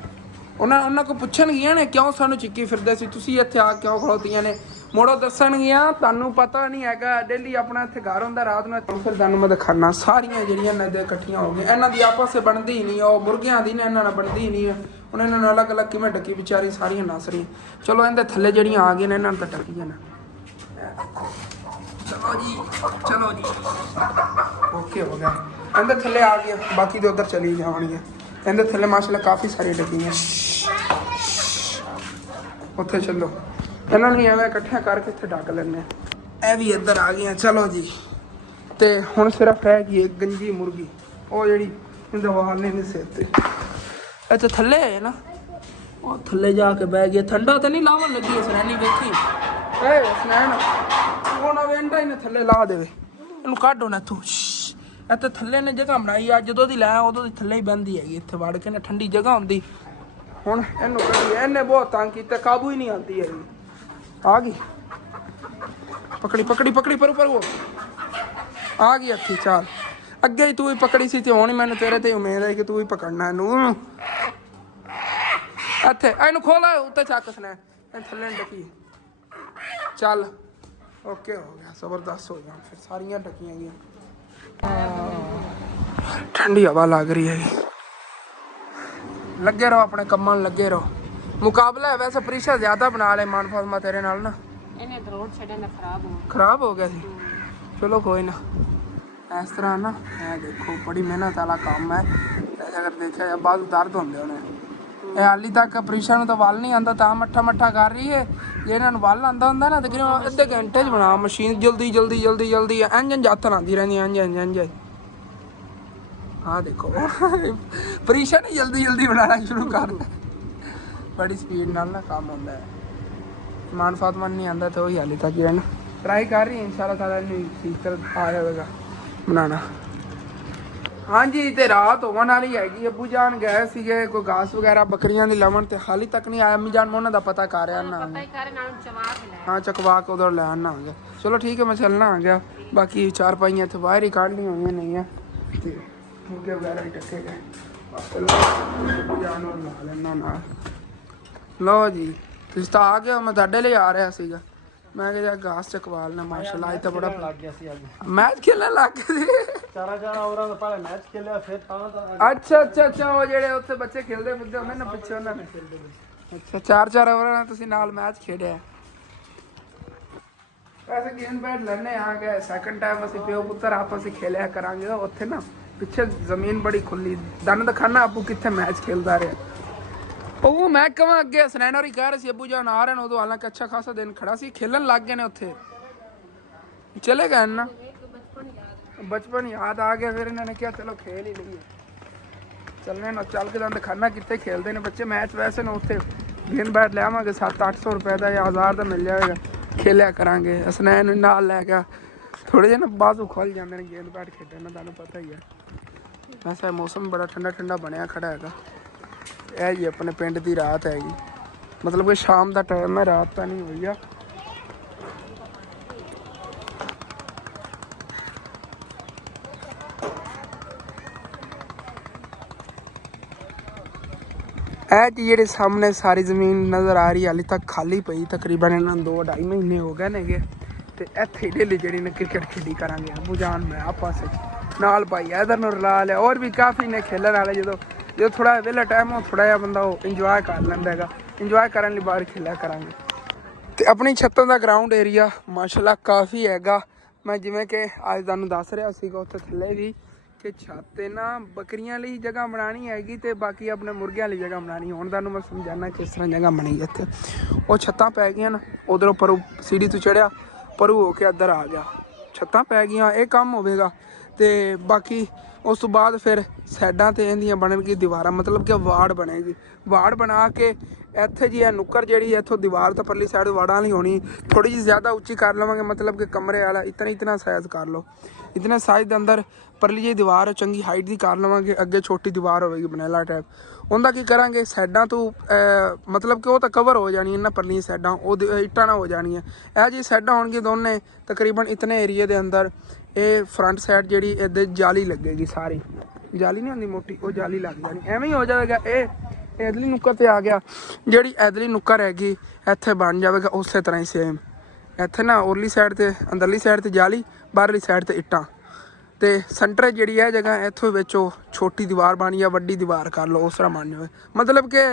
ਉਹਨਾਂ ਕੋਲ ਪੁੱਛਣਗੀਆਂ ਨੇ ਕਿਉਂ ਸਾਨੂੰ ਚਿੱਕੀ ਫਿਰਦੇ ਸੀ, ਤੁਸੀਂ ਇੱਥੇ ਆ ਕਿਉਂ ਖਲੋਤੀਆਂ ਨੇ, ਮੋੜੋ ਦੱਸਣਗੀਆਂ ਤੁਹਾਨੂੰ ਪਤਾ ਨਹੀਂ ਹੈਗਾ। ਡੇਲੀ ਆਪਣਾ ਇੱਥੇ ਘਰ ਹੁੰਦਾ ਰਾਤ ਨੂੰ। ਫਿਰ ਤੁਹਾਨੂੰ ਮੈਂ ਦਿਖਾਣਾ ਸਾਰੀਆਂ ਜਿਹੜੀਆਂ ਨਦੇ ਇਕੱਠੀਆਂ ਹੋ ਗਈਆਂ। ਇਹਨਾਂ ਦੀ ਆਪਸ ਵਿੱਚ ਬਣਦੀ ਹੀ ਨਹੀਂ। ਉਹ ਮੁਰਗਿਆਂ ਦੀ ਨੇ ਇਹਨਾਂ ਨਾਲ ਬਣਦੀ ਹੀ ਨਹੀਂ ਹੈ। ਹੁਣ ਇਹਨਾਂ ਨੂੰ ਅਲੱਗ ਕਿਵੇਂ ਡੱਕੀ ਵਿਚਾਰੀ ਸਾਰੀਆਂ ਨਸ ਰਹੀਆਂ। ਚਲੋ ਇਹਦੇ ਥੱਲੇ ਜਿਹੜੀਆਂ ਆ ਗਈਆਂ ਨੇ ਇਹਨਾਂ ਨੂੰ ਤਾਂ ਡੱਕੀਆਂ ਨਾ। ਚਲੋ ਜੀ ਓਕੇ ਹੋ ਗਿਆ। ਇਹਦੇ ਥੱਲੇ ਆ ਗਈਆਂ, ਬਾਕੀ ਦੇ ਉੱਧਰ ਚਲੀ ਜਾਣਗੀਆਂ। ਇਹਦੇ ਥੱਲੇ ਮਾਸ਼ਾਅੱਲਾ ਕਾਫੀ ਸਾਰੀ ਡੱਕੀਆਂ। ਉੱਥੇ ਚੱਲੋ ਇਹਨਾਂ ਨੂੰ ਐਵੇਂ ਇਕੱਠਿਆਂ ਕਰਕੇ ਇੱਥੇ ਡੱਕ ਲੈਂਦੇ ਆ। ਇਹ ਵੀ ਇੱਧਰ ਆ ਗਈਆਂ। ਚਲੋ ਜੀ ਤੇ ਹੁਣ ਸਿਰਫ ਰਹਿ ਗਈ ਇੱਕ ਗੰਜੀ ਮੁਰਗੀ, ਉਹ ਜਿਹੜੀ ਇਹਦੇ ਵਾਲ ਨੇ ਸਿਰ ਤੇ। ਇੱਥੇ ਥੱਲੇ ਹੈ ਨਾ, ਉਹ ਥੱਲੇ ਜਾ ਕੇ ਬਹਿ ਗਿਆ। ਠੰਡਾ ਤਾਂ ਨਹੀਂ ਲਾਵਣ ਲੱਗੀ ਇਸ ਰੈਣੀ ਵੇਖੀ ਸਨੈਣ ਉਹ ਨਾ ਵੇਂਟਾ ਹੀ ਨੇ ਥੱਲੇ ਲਾ ਦੇਵੇ। ਇਹਨੂੰ ਕੱਢੋ ਨਾ ਤੂੰ। ਇੱਥੇ ਥੱਲੇ ਨੇ ਜਗ੍ਹਾ ਬਣਾਈ ਆ, ਜਦੋਂ ਦੀ ਲੈ ਉਦੋਂ ਦੀ ਥੱਲੇ ਹੀ ਬਹਿੰਦੀ ਹੈਗੀ। ਇੱਥੇ ਵੜ ਕੇ ਨਾ ਠੰਡੀ ਜਗ੍ਹਾ ਹੁੰਦੀ। ਹੁਣ ਇਹਨੂੰ ਕੱਢੀ, ਇਹਨੇ ਬਹੁਤ ਤੰਗ ਕੀਤਾ, ਕਾਬੂ ਹੀ ਨਹੀਂ ਆਉਂਦੀ ਹੈਗੀ। ਆ ਗਈ ਪਕੜੀ ਪਰੂ ਆ ਗਈ ਇੱਥੇ। ਚਾਲ ਅੱਗੇ ਹੀ ਤੂੰ ਹੀ ਪਕੜੀ ਸੀ ਤੇ ਹੁਣ ਹੀ ਮੈਨੂੰ ਤੇਰੇ ਤੇ ਉਮੀਦ ਹੈ ਕਿ ਤੂੰ ਹੀ ਪਕੜਨਾ ਇਹਨੂੰ। ਇੱਥੇ ਇਹਨੂੰ ਖੋਲਾ ਉੱਤੇ ਚੱਕ ਸਨੇ ਥੱਲੇ ਡੱਕੀ। ਚੱਲ ਓਕੇ ਹੋ ਗਿਆ, ਜ਼ਬਰਦਸਤ ਹੋ ਗਿਆ। ਫਿਰ ਸਾਰੀਆਂ ਡੱਕੀਆਂ ਗਈਆਂ। ਠੰਡੀ ਹਵਾ ਲੱਗ ਰਹੀ ਹੈਗੀ। ਲੱਗੇ ਰਹੋ ਆਪਣੇ ਕੰਮਾਂ ਨੂੰ, ਲੱਗੇ ਰਹੋ। ਮੁਕਾਬਲਾ ਹੈ ਵੈਸੇ ਪ੍ਰੀਸ਼ਾ ਜ਼ਿਆਦਾ ਬਣਾ ਲੈ ਮਾਨ ਫਾਤਮਾ ਤੇਰੇ ਨਾਲ ਨਾ। ਇਹਨੇ ਰੋਡ ਛੱਡਣ ਦਾ ਖਰਾਬ ਹੋ ਗਿਆ ਸੀ। ਚਲੋ ਕੋਈ ਨਾ, ਇਸ ਤਰ੍ਹਾਂ ਨਾ ਇਹ ਦੇਖੋ ਬੜੀ ਮਿਹਨਤ ਵਾਲਾ ਕੰਮ ਹੈ। ਅਗਰ ਦੇਖਿਆ ਜਾ ਬਾਅਦ ਦਰਦ ਹੁੰਦੇ ਹੋਣੇ। ਇਹ ਹਾਲੀ ਤੱਕ ਪ੍ਰੀਸ਼ਾ ਨੂੰ ਤਾਂ ਵੱਲ ਨਹੀਂ ਆਉਂਦਾ ਤਾਂ ਮੱਠਾ ਕਰ ਰਹੀ ਹੈ। ਜੇ ਇਹਨਾਂ ਨੂੰ ਵੱਲ ਆਉਂਦਾ ਹੁੰਦਾ ਨਾ ਤਕਰੀਬਨ ਅੱਧੇ ਘੰਟੇ 'ਚ ਬਣਾ ਮਸ਼ੀਨ। ਜਲਦੀ ਇੰਜਨ ਹੱਥ ਆਉਂਦੀ ਰਹਿੰਦੀ ਇੰਜ। ਹਾਂ ਦੇਖੋ ਪ੍ਰੀਸ਼ਾ ਨੇ ਜਲਦੀ ਬਣਾਉਣਾ ਸ਼ੁਰੂ ਕਰ ਦਿੱਤਾ। ਬੜੀ ਸਪੀਡ ਨਾਲ ਨਾ ਕੰਮ ਹੁੰਦਾ ਹੈ। ਮਾਨ ਫਾਤਮਾ ਨਹੀਂ ਆਉਂਦਾ ਤਾਂ ਉਹੀ ਹਾਲੇ ਤੱਕ ਜਿਹੜਾ ਟਰਾਈ ਕਰ ਰਹੀ ਹੈ। ਇਨਸ਼ਾਅੱਲਾ ਤਾਲਾ ਨੂੰ ਠੀਕ ਤਰ੍ਹਾਂ ਆ ਜਾਵੇਗਾ ਬਣਾਉਣਾ। ਹਾਂਜੀ ਤੇ ਰਾਤ ਹੋਣ ਵਾਲੀ ਹੈਗੀ। ਅੱਬੂ ਜਾਨ ਗਏ ਸੀਗੇ ਕੋਈ ਘਾਸ ਵਗੈਰਾ ਬੱਕਰੀਆਂ ਦੀ ਲਵਣ ਤੇ ਹਾਲੀ ਤੱਕ ਨਹੀਂ ਆਇਆ। ਅੰਮੀ ਜਾਨ ਮੈਂ ਉਹਨਾਂ ਦਾ ਪਤਾ ਕਰ ਰਿਹਾ ਨਾ। ਹਾਂ ਚਕਵਾ ਕੇ ਉਧਰ ਲੈ ਆਉਣਾ ਆ ਗਿਆ। ਚਲੋ ਠੀਕ ਹੈ ਮੈਂ ਚੱਲਣਾ ਆ ਗਿਆ। ਬਾਕੀ ਚਾਰ ਪਾਈਆਂ ਇੱਥੇ ਬਾਹਰ ਹੀ ਕੱਢ ਲਈਆਂ ਹੋਈਆਂ ਨਹੀਂ ਆ ਤੇ ਮੁਰਗੇ ਵਗੈਰਾ ਵੀ ਟੱਕੇ ਗਏ। ਅੱਬੂ ਜਾਨ ਨੂੰ ਲਾ ਲੈਣਾ ਨਾਲ। ਲਓ ਜੀ ਤੁਸੀਂ ਤਾਂ ਆ ਗਏ ਹੋ, ਮੈਂ ਤੁਹਾਡੇ ਲਈ ਆ ਰਿਹਾ ਸੀਗਾ। ਮੈਂ ਕਿਹਾ ਘਾਸ ਚਕਵਾ ਲੈਣਾ। ਮਾਸ਼ਾਅੱਲਾ ਅੱਜ ਤਾਂ ਬੜਾ ਲੱਗ ਗਿਆ ਸੀ। ਅੱਜ ਮੈਚ ਖੇਲਣ ਲੱਗ ਗਏ ਸੀ। ਚਾਰਾ ਓਵਰਾਂ ਦਾ ਪਹਿਲੇ ਮੈਚ ਖੇਲਿਆ ਫਿਰ ਤਾਂ ਅੱਛਾ ਉਹ ਜਿਹੜੇ ਉੱਥੇ ਬੱਚੇ ਖੇਲਦੇ ਫਿਰਦੇ ਹੁੰਦੇ ਨਾ ਪਿੱਛੇ ਉਹਨਾਂ ਨੇ। ਅੱਛਾ 4 ਓਵਰਾਂ ਨਾਲ ਤੁਸੀਂ ਨਾਲ ਮੈਚ ਖੇਡਿਆ। ਵੈਸੇ ਗੇਮ ਬੈਟ ਲੈਣੇ ਆ ਗਏ ਸੈਕੰਡ ਟਾਈਮ ਅਸੀਂ ਪਿਓ ਪੁੱਤਰ ਆਪਸ ਵਿੱਚ ਖੇਲਿਆ ਕਰਾਂਗੇ। ਉੱਥੇ ਨਾ ਪਿੱਛੇ ਜ਼ਮੀਨ ਬੜੀ ਖੁੱਲੀ ਦਨ ਦਿਖਾਣਾ ਆਪੂ ਕਿੱਥੇ ਮੈਚ ਖੇਲਦਾ ਰਿਹਾ। ਉਹ ਮੈਂ ਕਹਾਂ ਅੱਗੇ ਹਸਨੈਨ ਹੋਰੀ ਕਹਿ ਰਹੇ ਸੀ ਅੱਬੂ ਜਾਨ ਆ ਰਹੇ ਨੇ ਉਦੋਂ, ਹਾਲਾਂਕਿ ਅੱਛਾ ਖਾਸਾ ਦਿਨ ਖੜਾ ਸੀ। ਖੇਲਣ ਲੱਗ ਗਏ ਨੇ ਉੱਥੇ, ਚਲੇ ਗਏ ਨਾ। ਬਚਪਨ ਯਾਦ ਆ ਗਿਆ। ਫਿਰ ਇਹਨਾਂ ਨੇ ਕਿਹਾ ਚਲੋ ਖੇਲ ਹੀ ਲਈਏ। ਚੱਲਣੇ ਨਾ ਚੱਲ ਕੇ ਤੁਹਾਨੂੰ ਦਿਖਾਣਾ ਕਿੱਥੇ ਖੇਲਦੇ ਨੇ ਬੱਚੇ ਮੈਚ। ਵੈਸੇ ਨਾ ਉੱਥੇ ਗੇਮ ਬੈਟ ਲਿਆਵਾਂਗੇ 700-800 ਰੁਪਏ ਦਾ ਜਾਂ 1000 ਦਾ ਮਿਲ ਜਾਏਗਾ। ਖੇਲਿਆ ਕਰਾਂਗੇ। ਹਸਨੈਨ ਨੂੰ ਨਾਲ ਲੈ ਕੇ ਥੋੜ੍ਹੇ ਜਿਹੇ ਨਾ ਬਾਜ਼ੂ ਖੁੱਲ ਜਾਂਦੇ ਨੇ ਗੇਮ ਬੈਟ ਖੇਡਣ ਨਾਲ, ਤੁਹਾਨੂੰ ਪਤਾ ਹੀ ਹੈ। ਵੈਸੇ ਮੌਸਮ ਬੜਾ ਠੰਡਾ ਬਣਿਆ ਖੜਾ ਹੈਗਾ। ਇਹ ਜੀ ਆਪਣੇ ਪਿੰਡ ਦੀ ਰਾਤ ਹੈਗੀ। ਮਤਲਬ ਕਿ ਸ਼ਾਮ ਦਾ ਟਾਈਮ ਹੈ, ਰਾਤ ਤਾਂ ਨਹੀਂ ਹੋਈ ਆ। ਇਹ ਜੀ ਜਿਹੜੇ ਸਾਹਮਣੇ ਸਾਰੀ ਜ਼ਮੀਨ ਨਜ਼ਰ ਆ ਰਹੀ ਹਾਲੇ ਤੱਕ ਖਾਲੀ ਪਈ। ਤਕਰੀਬਨ ਇਹਨਾਂ ਨੂੰ 2-2.5 ਮਹੀਨੇ ਹੋ ਗਏ ਨੇਗੇ। ਤੇ ਇੱਥੇ ਡੇਲੀ ਜਿਹੜੀ ਨੇ ਕ੍ਰਿਕਟ ਖੇਡੀ ਕਰਾਂਗੇ। ਅੱਬੂ ਜਾਨ ਮੈਂ ਆਪਸ ਨਾਲ ਭਾਈ ਇਧਰ ਨੂੰ ਰਲਾ ਲਿਆ। ਹੋਰ ਵੀ ਕਾਫੀ ਨੇ ਖੇਲਣ ਵਾਲੇ। ਜਦੋਂ ਥੋੜਾ ਵਿਹਲਾ ਟਾਈਮ ਹੋ ਥੋੜਾ ਜਿਹਾ ਬੰਦਾ ਉਹ ਇੰਜੋਏ ਕਰ ਲੈਂਦਾ ਹੈਗਾ। ਇੰਜੋਏ ਕਰਨ ਲਈ ਬਾਹਰ ਖੇਲਿਆ ਕਰਾਂਗੇ। ਤੇ ਆਪਣੀ ਛੱਤਾਂ ਦਾ ਗਰਾਊਂਡ ਏਰੀਆ ਮਾਸ਼ਾਅੱਲਾ ਕਾਫੀ ਹੈਗਾ। ਮੈਂ ਜਿਵੇਂ ਕਿ ਅੱਜ ਤੁਹਾਨੂੰ ਦੱਸ ਰਿਹਾ ਸੀਗਾ ਉੱਥੇ ਥੱਲੇ ਵੀ ਕਿ ਛੱਤ 'ਤੇ ਨਾ ਬੱਕਰੀਆਂ ਲਈ ਜਗ੍ਹਾ ਬਣਾਉਣੀ ਹੈਗੀ ਤੇ ਬਾਕੀ ਆਪਣੇ ਮੁਰਗਿਆਂ ਲਈ ਜਗ੍ਹਾ ਬਣਾਉਣੀ। ਹੁਣ ਤੁਹਾਨੂੰ ਮੈਂ ਸਮਝਾਉਣਾ ਕਿਸ ਤਰ੍ਹਾਂ ਜਗ੍ਹਾ ਬਣੀ ਇੱਥੇ। ਉਹ ਛੱਤਾਂ ਪੈ ਗਈਆਂ ਨਾ, ਉਧਰੋਂ ਪਰੂ ਸੀੜੀ ਤੋਂ ਚੜ੍ਹਿਆ ਪਰੂ ਹੋ ਕੇ ਇੱਧਰ ਆ ਗਿਆ। ਛੱਤਾਂ ਪੈ ਗਈਆਂ, ਇਹ ਕੰਮ ਹੋਵੇਗਾ। ਤੇ ਬਾਕੀ ਉਸ ਤੋਂ ਬਾਅਦ ਫਿਰ ਸਾਈਡਾਂ 'ਤੇ ਇਹਦੀਆਂ ਬਣਨਗੀ ਦੀਵਾਰਾਂ, ਮਤਲਬ ਕਿ ਵਾੜ ਬਣੇਗੀ। ਵਾੜ ਬਣਾ ਕੇ ਇੱਥੇ ਜੀ ਇਹ ਨੁੱਕਰ ਜਿਹੜੀ ਇੱਥੋਂ ਦੀਵਾਰ ਤੋਂ ਪਰਲੀ ਸਾਈਡ ਵਾੜਾਂ ਵਾਲੀ ਹੋਣੀ, ਥੋੜੀ ਜਿਹੀ ਜ਼ਿਆਦਾ ਉੱਚੀ ਕਰ ਲਵਾਂਗੇ, ਮਤਲਬ ਕਿ ਕਮਰੇ ਵਾਲਾ ਇਤਨਾ ਸਾਈਜ਼ ਕਰ ਲਓ। ਇਤਨੇ ਸਾਈਜ਼ ਦੇ ਅੰਦਰ ਪਰਲੀ ਜਿਹੀ ਦੀਵਾਰ ਚੰਗੀ ਹਾਈਟ ਦੀ ਕਰ ਲਵਾਂਗੇ, ਅੱਗੇ ਛੋਟੀ ਦੀਵਾਰ ਹੋਵੇਗੀ ਬਨੈਲਾ ਟਾਈਪ। ਉਹਦਾ ਕੀ ਕਰਾਂਗੇ, ਸਾਈਡਾਂ ਤੋਂ ਮਤਲਬ ਕਿ ਉਹ ਤਾਂ ਕਵਰ ਹੋ ਜਾਣੀ ਇਹਨਾਂ ਪਰਲੀਆਂ ਸਾਈਡਾਂ, ਉਹ ਇੱਟਾਂ ਨਾ ਹੋ ਜਾਣੀਆਂ। ਇਹ ਜੀ ਸਾਈਡਾਂ ਹੋਣਗੀਆਂ ਦੋਨੇ ਤਕਰੀਬਨ ਇਤਨੇ ਏਰੀਏ ਦੇ ਅੰਦਰ। ਇਹ ਫਰੰਟ ਸਾਈਡ ਜਿਹੜੀ ਇਹਦੇ ਜਾਲੀ ਲੱਗੇਗੀ, ਸਾਰੀ ਜਾਲੀ ਨਹੀਂ ਹੁੰਦੀ ਮੋਟੀ, ਉਹ ਜਾਲੀ ਲੱਗ ਜਾਣੀ। ਐਵੇਂ ਹੀ ਹੋ ਜਾਵੇਗਾ। ਇਹ ਇਧਰਲੀ ਨੁੱਕਰ ਤੇ ਆ ਗਿਆ, ਜਿਹੜੀ ਇਧਰਲੀ ਨੁੱਕਰ ਹੈਗੀ ਇੱਥੇ ਬਣ ਜਾਵੇਗਾ ਉਸੇ ਤਰ੍ਹਾਂ ਹੀ ਸੇਮ। ਇੱਥੇ ਨਾ ਉਰਲੀ ਸਾਈਡ ਤੇ ਅੰਦਰਲੀ ਸਾਈਡ ਤੇ ਜਾਲੀ, ਬਾਹਰਲੀ ਸਾਈਡ ਤੇ ਇੱਟਾਂ, ਤੇ ਸੈਂਟਰ ਜਿਹੜੀ ਇਹ ਜਗ੍ਹਾ ਇੱਥੋਂ ਵਿੱਚੋਂ ਛੋਟੀ ਦੀਵਾਰ ਬਣ ਜਾਂ ਵੱਡੀ ਦੀਵਾਰ ਕਰ ਲਓ, ਉਸ ਤਰ੍ਹਾਂ ਬਣ ਜਾਵੇ। ਮਤਲਬ ਕਿ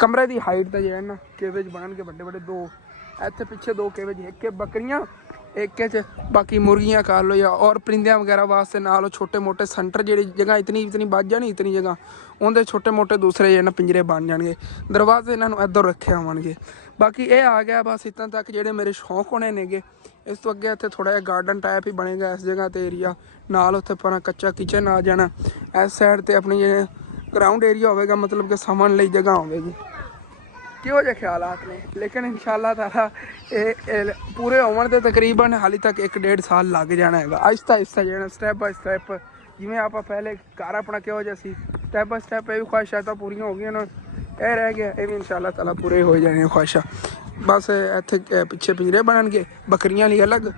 ਕਮਰੇ ਦੀ ਹਾਈਟ ਤਾਂ ਜਿਹੜਾ ਨਾ ਕੇਵੇਜ ਬਣਨਗੇ ਵੱਡੇ ਵੱਡੇ, 2 ਇੱਥੇ ਪਿੱਛੇ 2 ਕੇਵੇਜ, ਇੱਕ ਬੱਕਰੀਆਂ ਇੱਕ 'ਚ ਬਾਕੀ ਮੁਰਗੀਆਂ ਕਰ ਲਓ, ਜਾਂ ਔਰ ਪਰਿੰਦਿਆਂ ਵਗੈਰਾ ਵਾਸਤੇ ਨਾਲ ਛੋਟੇ ਮੋਟੇ ਸੈਂਟਰ ਜਿਹੜੀ ਜਗ੍ਹਾ ਇਤਨੀ ਵੱਜ ਜਾਣੀ, ਇਤਨੀ ਜਗ੍ਹਾ ਉਹਦੇ ਛੋਟੇ ਮੋਟੇ ਦੂਸਰੇ ਜਿਹੜੇ ਪਿੰਜਰੇ ਬਣ ਜਾਣਗੇ। ਦਰਵਾਜ਼ੇ ਇਹਨਾਂ ਨੂੰ ਇੱਧਰ ਰੱਖੇ ਹੋਣਗੇ। ਬਾਕੀ ਇਹ ਆ ਗਿਆ ਬਸ ਇੱਦਾਂ ਤੱਕ ਜਿਹੜੇ ਮੇਰੇ ਸ਼ੌਂਕ ਹੋਣੇ ਨੇਗੇ। ਇਸ ਤੋਂ ਅੱਗੇ ਇੱਥੇ ਥੋੜ੍ਹਾ ਜਿਹਾ ਗਾਰਡਨ ਟਾਈਪ ਹੀ ਬਣੇਗਾ ਇਸ ਜਗ੍ਹਾ 'ਤੇ ਏਰੀਆ, ਨਾਲ ਉੱਥੇ ਆਪਣਾ ਕੱਚਾ ਕਿਚਨ ਆ ਜਾਣਾ। ਇਸ ਸਾਈਡ 'ਤੇ ਆਪਣੀ ਜਿਹੜੇ ਗਰਾਊਂਡ ਏਰੀਆ ਹੋਵੇਗਾ, ਮਤਲਬ ਕਿ ਸਾਮਾਨ ਲਈ ਜਗ੍ਹਾ ਹੋਵੇਗੀ। ਕਿਹੋ ਜਿਹੇ ਖਿਆਲਾਤ ਨੇ, ਲੇਕਿਨ ਇਨਸ਼ਾਅੱਲਾ ਤਾਲਾ ਇਹ ਪੂਰੇ ਹੋਣ ਦੇ ਤਕਰੀਬਨ ਹਾਲੇ ਤੱਕ 1-1.5 ਸਾਲ ਲੱਗ ਜਾਣਾ ਹੈਗਾ। ਆਹਿਸਤਾ ਜਿਹੜਾ ਸਟੈਪ ਬਾਈ ਸਟੈਪ, ਜਿਵੇਂ ਆਪਾਂ ਪਹਿਲੇ ਘਰ ਆਪਣਾ ਕਿਹੋ ਜਿਹਾ ਸੀ, ਸਟੈਪ ਬਾਈ ਸਟੈਪ ਇਹ ਵੀ ਖੁਆਇਸ਼ਾਂ ਤਾਂ ਪੂਰੀਆਂ ਹੋ ਗਈਆਂ ਨੇ। ਇਹ ਰਹਿ ਗਿਆ, ਇਹ ਵੀ ਇਨਸ਼ਾਅੱਲਾ ਤਾਲਾ ਪੂਰੇ ਹੋ ਜਾਣੇ ਖੁਆਇਸ਼ਾਂ। ਬਸ ਇੱਥੇ ਪਿੱਛੇ ਪਿੰਜਰੇ ਬਣਨਗੇ, ਬੱਕਰੀਆਂ ਲਈ ਅਲੱਗ,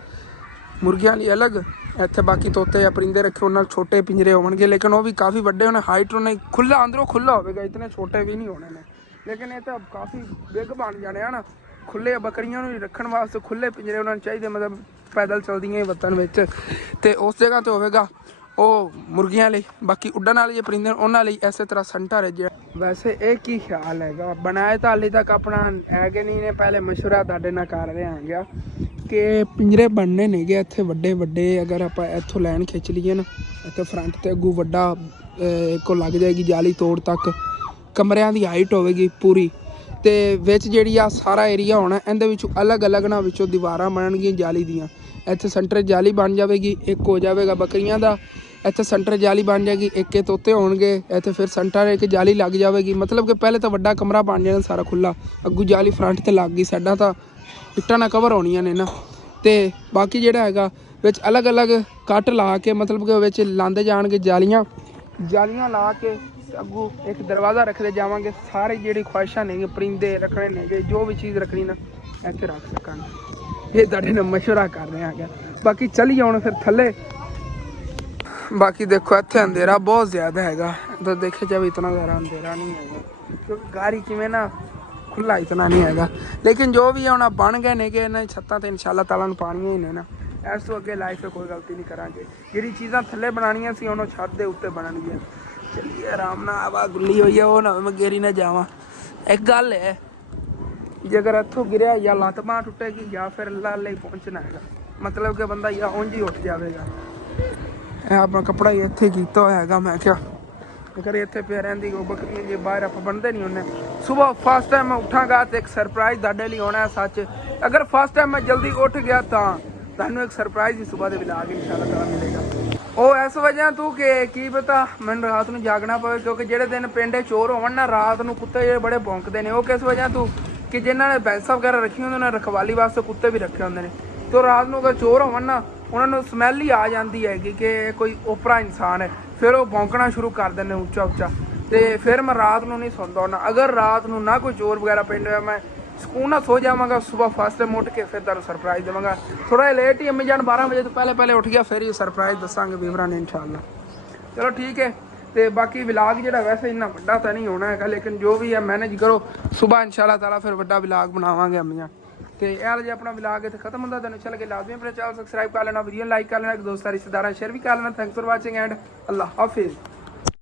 ਮੁਰਗੀਆਂ ਲਈ ਅਲੱਗ। ਇੱਥੇ ਬਾਕੀ ਤੋਤੇ ਜਾਂ ਪਰਿੰਦੇ ਰੱਖੇ ਉਹਨਾਂ ਨਾਲ ਛੋਟੇ ਪਿੰਜਰੇ ਹੋਣਗੇ, ਲੇਕਿਨ ਉਹ ਵੀ ਕਾਫੀ ਵੱਡੇ ਹੋਣੇ, ਹਾਈਟ ਉਹਨੇ ਖੁੱਲ੍ਹਾ ਅੰਦਰੋਂ ਖੁੱਲ੍ਹਾ ਹੋਵੇਗਾ, ਇਤਨੇ ਛੋਟੇ ਵੀ ਨਹੀਂ ਹੋਣੇ ਨੇ। ਲੇਕਿਨ ਇਹ ਤਾਂ ਕਾਫੀ ਬਿਗ ਬਣ ਜਾਣੇ ਹਨ। ਖੁੱਲ੍ਹੇ ਬੱਕਰੀਆਂ ਨੂੰ ਰੱਖਣ ਵਾਸਤੇ ਖੁੱਲ੍ਹੇ ਪਿੰਜਰੇ ਉਹਨਾਂ ਨੂੰ ਚਾਹੀਦੇ, ਮਤਲਬ ਪੈਦਲ ਚਲਦੀਆਂ ਵਤਨ ਵਿੱਚ। ਅਤੇ ਉਸ ਜਗ੍ਹਾ 'ਤੇ ਹੋਵੇਗਾ ਉਹ ਮੁਰਗੀਆਂ ਲਈ, ਬਾਕੀ ਉੱਡਣ ਵਾਲੇ ਜੇ ਪਰਿੰਦੇ ਉਹਨਾਂ ਲਈ ਇਸੇ ਤਰ੍ਹਾਂ ਸੈਂਟਰ ਹੈ ਜਿਹੜਾ। ਵੈਸੇ ਇਹ ਕੀ ਖਿਆਲ ਹੈਗਾ, ਬਣਾਏ ਤਾਂ ਹਾਲੇ ਤੱਕ ਆਪਣਾ ਹੈਗੇ ਨਹੀਂ ਨੇ, ਪਹਿਲੇ ਮਸ਼ਵਰਾ ਤੁਹਾਡੇ ਨਾਲ ਕਰ ਰਿਹਾ ਹੈਗਾ ਕਿ ਪਿੰਜਰੇ ਬਣਨੇ ਨੇਗੇ ਇੱਥੇ ਵੱਡੇ ਵੱਡੇ। ਅਗਰ ਆਪਾਂ ਇੱਥੋਂ ਲਾਈਨ ਖਿੱਚ ਲਈਏ ਨਾ, ਇੱਥੇ ਫਰੰਟ 'ਤੇ ਅੱਗੂ ਵੱਡਾ ਕੋ ਲੱਗ ਜਾਏਗੀ ਜਾਲੀ ਤੋੜ ਤੱਕ, ਕਮਰਿਆਂ ਦੀ ਹਾਈਟ ਹੋਵੇਗੀ ਪੂਰੀ। ਅਤੇ ਵਿੱਚ ਜਿਹੜੀ ਆ ਸਾਰਾ ਏਰੀਆ ਹੋਣਾ, ਇਹਦੇ ਵਿੱਚੋਂ ਅਲੱਗ ਨਾ ਵਿੱਚੋਂ ਦੀਵਾਰਾਂ ਬਣਨਗੀਆਂ ਜਾਲੀ ਦੀਆਂ। ਇੱਥੇ ਸੈਂਟਰ ਜਾਲੀ ਬਣ ਜਾਵੇਗੀ, ਇੱਕ ਹੋ ਜਾਵੇਗਾ ਬੱਕਰੀਆਂ ਦਾ, ਇੱਥੇ ਸੈਂਟਰ ਜਾਲੀ ਬਣ ਜਾਏਗੀ, ਇੱਕ ਤੋਤੇ ਹੋਣਗੇ, ਇੱਥੇ ਫਿਰ ਸੈਂਟਰ ਇੱਕ ਜਾਲੀ ਲੱਗ ਜਾਵੇਗੀ। ਮਤਲਬ ਕਿ ਪਹਿਲੇ ਤਾਂ ਵੱਡਾ ਕਮਰਾ ਬਣ ਜਾਣਾ ਸਾਰਾ ਖੁੱਲ੍ਹਾ, ਅੱਗੂ ਜਾਲੀ ਫਰੰਟ 'ਤੇ ਲੱਗ ਗਈ, ਸਾਈਡਾਂ ਤਾਂ ਇੱਟਾਂ ਨਾਲ ਕਵਰ ਹੋਣੀਆਂ ਨੇ ਨਾ। ਅਤੇ ਬਾਕੀ ਜਿਹੜਾ ਹੈਗਾ ਵਿੱਚ ਅਲੱਗ ਕੱਟ ਲਾ ਕੇ, ਮਤਲਬ ਕਿ ਵਿੱਚ ਲਾਉਂਦੇ ਜਾਣਗੇ ਜਾਲੀਆਂ ਲਾ ਕੇ, ਅੱਗੂ ਇੱਕ ਦਰਵਾਜ਼ਾ ਰੱਖਦੇ ਜਾਵਾਂਗੇ। ਸਾਰੇ ਜਿਹੜੀ ਖੁਆਇਸ਼ਾਂ ਨੇਗੇ, ਪਰਿੰਦੇ ਰੱਖਣੇ ਨੇਗੇ, ਜੋ ਵੀ ਚੀਜ਼ ਰੱਖਣੀ ਨਾ ਇੱਥੇ ਰੱਖ ਸਕਾਂਗੇ। ਇਹ ਤੁਹਾਡੇ ਨਾਲ ਮਸ਼ਵਰਾ ਕਰ ਰਿਹਾ ਹੈਗਾ। ਬਾਕੀ ਚਲੀ ਜਾਣ ਫਿਰ ਥੱਲੇ। ਬਾਕੀ ਦੇਖੋ ਇੱਥੇ ਅੰਧੇਰਾ ਬਹੁਤ ਜ਼ਿਆਦਾ ਹੈਗਾ, ਤਾਂ ਦੇਖਿਆ ਜਾਵੇ ਇਤਨਾ ਜ਼ਿਆਦਾ ਅੰਧੇਰਾ ਨਹੀਂ ਹੈਗਾ, ਕਿਉਂਕਿ ਗਾੜੀ ਕਿਵੇਂ ਨਾ ਖੁੱਲ੍ਹਾ ਇਤਨਾ ਨਹੀਂ ਹੈਗਾ। ਲੇਕਿਨ ਜੋ ਵੀ ਹੁਣ ਬਣ ਗਏ ਨੇਗੇ, ਇਹਨਾਂ ਦੀ ਛੱਤਾਂ 'ਤੇ ਇਨਸ਼ਾਅੱਲਾ ਤਾਲਾ ਨੂੰ ਪਾਣੀਆਂ ਹੀ ਨੇ ਨਾ। ਇਸ ਤੋਂ ਅੱਗੇ ਲਾਈਫ 'ਚ ਕੋਈ ਗਲਤੀ ਨਹੀਂ ਕਰਾਂਗੇ। ਜਿਹੜੀ ਚੀਜ਼ਾਂ ਥੱਲੇ ਬਣਾਉਣੀਆਂ ਸੀ ਉਹਨੂੰ ਛੱਤ ਦੇ ਉੱਤੇ ਬਣਨਗੀਆਂ। ਚੱਲੀਏ ਆਰਾਮ ਨਾਲ, ਹਵਾ ਗੁੱਲੀ ਹੋਈ ਹੈ, ਉਹ ਨਾ ਮੈਂ ਗੇਰੀ ਨਾ ਜਾਵਾਂ। ਇੱਕ ਗੱਲ ਹੈ, ਜੇ ਅਗਰ ਇੱਥੋਂ ਗਿਰਿਆ ਜਾਂ ਲੱਤ ਬਾਂਹ ਟੁੱਟੇਗੀ ਜਾਂ ਫਿਰ ਅੱਲਾ ਲਈ ਪਹੁੰਚਣਾ ਹੈਗਾ, ਮਤਲਬ ਕਿ ਬੰਦਾ ਜਾਂ ਉਂਝ ਹੀ ਉੱਠ ਜਾਵੇਗਾ। ਇਹ ਆਪਣਾ ਕੱਪੜਾ ਹੀ ਇੱਥੇ ਕੀਤਾ ਹੋਇਆ ਹੈਗਾ। ਮੈਂ ਕਿਹਾ ਅਗਰ ਇੱਥੇ ਪਿਆ ਰਹਿੰਦੀ ਉਹ ਬੱਕਰੀਆਂ ਜੇ ਬਾਹਰ ਆਪਾਂ ਬਣਦੇ ਨਹੀਂ ਉਹਨੇ। ਸੁਬਾਹ ਫਸਟ ਟਾਈਮ ਮੈਂ ਉੱਠਾਂਗਾ ਤੇ ਇੱਕ ਸਰਪ੍ਰਾਈਜ਼ ਤੁਹਾਡੇ ਲਈ ਹੋਣਾ ਹੈ। ਸੱਚ, ਅਗਰ ਫਸਟ ਟਾਈਮ ਮੈਂ ਜਲਦੀ ਉੱਠ ਗਿਆ ਤਾਂ ਤੁਹਾਨੂੰ ਇੱਕ ਸਰਪ੍ਰਾਈਜ਼ ਹੀ ਸੁਬਾਹ ਦੇ ਵਲੌਗ ਇਨਸ਼ਾਅੱਲਾ ਤਾਲਾ ਮਿਲੇਗਾ। ਉਹ ਇਸ ਵਜ੍ਹਾ ਤੋਂ ਕਿ ਕੀ ਪਤਾ ਮੈਨੂੰ ਰਾਤ ਨੂੰ ਜਾਗਣਾ ਪਵੇ, ਕਿਉਂਕਿ ਜਿਹੜੇ ਦਿਨ ਪਿੰਡੇ ਚੋਰ ਹੋਣ ਨਾ, ਰਾਤ ਨੂੰ ਕੁੱਤੇ ਜਿਹੜੇ ਬੜੇ ਭੌਂਕਦੇ ਨੇ। ਉਹ ਕਿਸ ਵਜ੍ਹਾ ਤੋਂ ਕਿ ਜਿਨ੍ਹਾਂ ਨੇ ਭੈਂਸਾਂ ਵਗੈਰਾ ਰੱਖੀਆਂ ਹੁੰਦੀਆਂ, ਉਹਨਾਂ ਨੇ ਰਖਵਾਲੀ ਵਾਸਤੇ ਕੁੱਤੇ ਵੀ ਰੱਖੇ ਹੁੰਦੇ ਨੇ। ਅਤੇ ਰਾਤ ਨੂੰ ਅਗਰ ਚੋਰ ਹੋਣ ਨਾ, ਉਹਨਾਂ ਨੂੰ ਸਮੈਲ ਹੀ ਆ ਜਾਂਦੀ ਹੈਗੀ ਕਿ ਕੋਈ ਓਪਰਾ ਇਨਸਾਨ ਹੈ, ਫਿਰ ਉਹ ਭੌਂਕਣਾ ਸ਼ੁਰੂ ਕਰ ਦਿੰਦੇ ਉੱਚਾ। ਅਤੇ ਫਿਰ ਮੈਂ ਰਾਤ ਨੂੰ ਨਹੀਂ ਸੌਂਦਾ ਹੁੰਦਾ। ਅਗਰ ਰਾਤ ਨੂੰ ਨਾ ਕੋਈ ਚੋਰ ਵਗੈਰਾ ਪਿੰਡ ਹੋਇਆ, ਮੈਂ ਸਕੂਨ ਨਾਲ ਸੋ ਜਾਵਾਂਗਾ। ਸੁਬਾਹ ਫਸਟ ਟਾਈਮ ਉੱਠ ਕੇ ਫਿਰ ਤੁਹਾਨੂੰ ਸਰਪ੍ਰਾਈਜ਼ ਦੇਵਾਂਗਾ। ਥੋੜ੍ਹਾ ਜਿਹਾ ਲੇਟ ਹੀ, ਅੰਮੀ ਜਾਨ 12 ਵਜੇ ਤੋਂ ਪਹਿਲੇ ਉੱਠ ਗਿਆ, ਫਿਰ ਹੀ ਸਰਪ੍ਰਾਈਜ਼ ਦੱਸਾਂਗੇ ਵੀਵਰਾਂ ਨੇ ਇਨਸ਼ਾਅੱਲਾ। ਚਲੋ ਠੀਕ ਹੈ। ਅਤੇ ਬਾਕੀ ਵਲੌਗ ਜਿਹੜਾ ਵੈਸੇ ਇੰਨਾ ਵੱਡਾ ਤਾਂ ਨਹੀਂ ਹੋਣਾ ਹੈਗਾ, ਲੇਕਿਨ ਜੋ ਵੀ ਹੈ ਮੈਨੇਜ ਕਰੋ। ਸੁਬਾਹ ਇਨਸ਼ਾਅੱਲਾ ਤਾਲਾ ਫਿਰ ਵੱਡਾ ਵਲੌਗ ਬਣਾਵਾਂਗੇ ਅੰਮੀਆਂ। ਅਤੇ ਇਹ ਜੇ ਆਪਣਾ ਵਲੌਗ ਇੱਥੇ ਖਤਮ ਹੁੰਦਾ, ਤੁਹਾਨੂੰ ਅੱਛਾ ਲੱਗੇ ਲਾਜ਼ਮੀ ਆਪਣੇ ਚੈਨਲ ਸਬਸਕ੍ਰਾਈਬ ਕਰ ਲੈਣਾ, ਵੀਡੀਓ ਲਾਈਕ ਕਰ ਲੈਣਾ, ਇੱਕ ਦੋਸਤਾਂ ਰਿਸ਼ਤੇਦਾਰਾਂ ਸ਼ੇਅਰ ਵੀ ਕਰ ਲੈਣਾ। Thanks for watching and Allah Hafiz.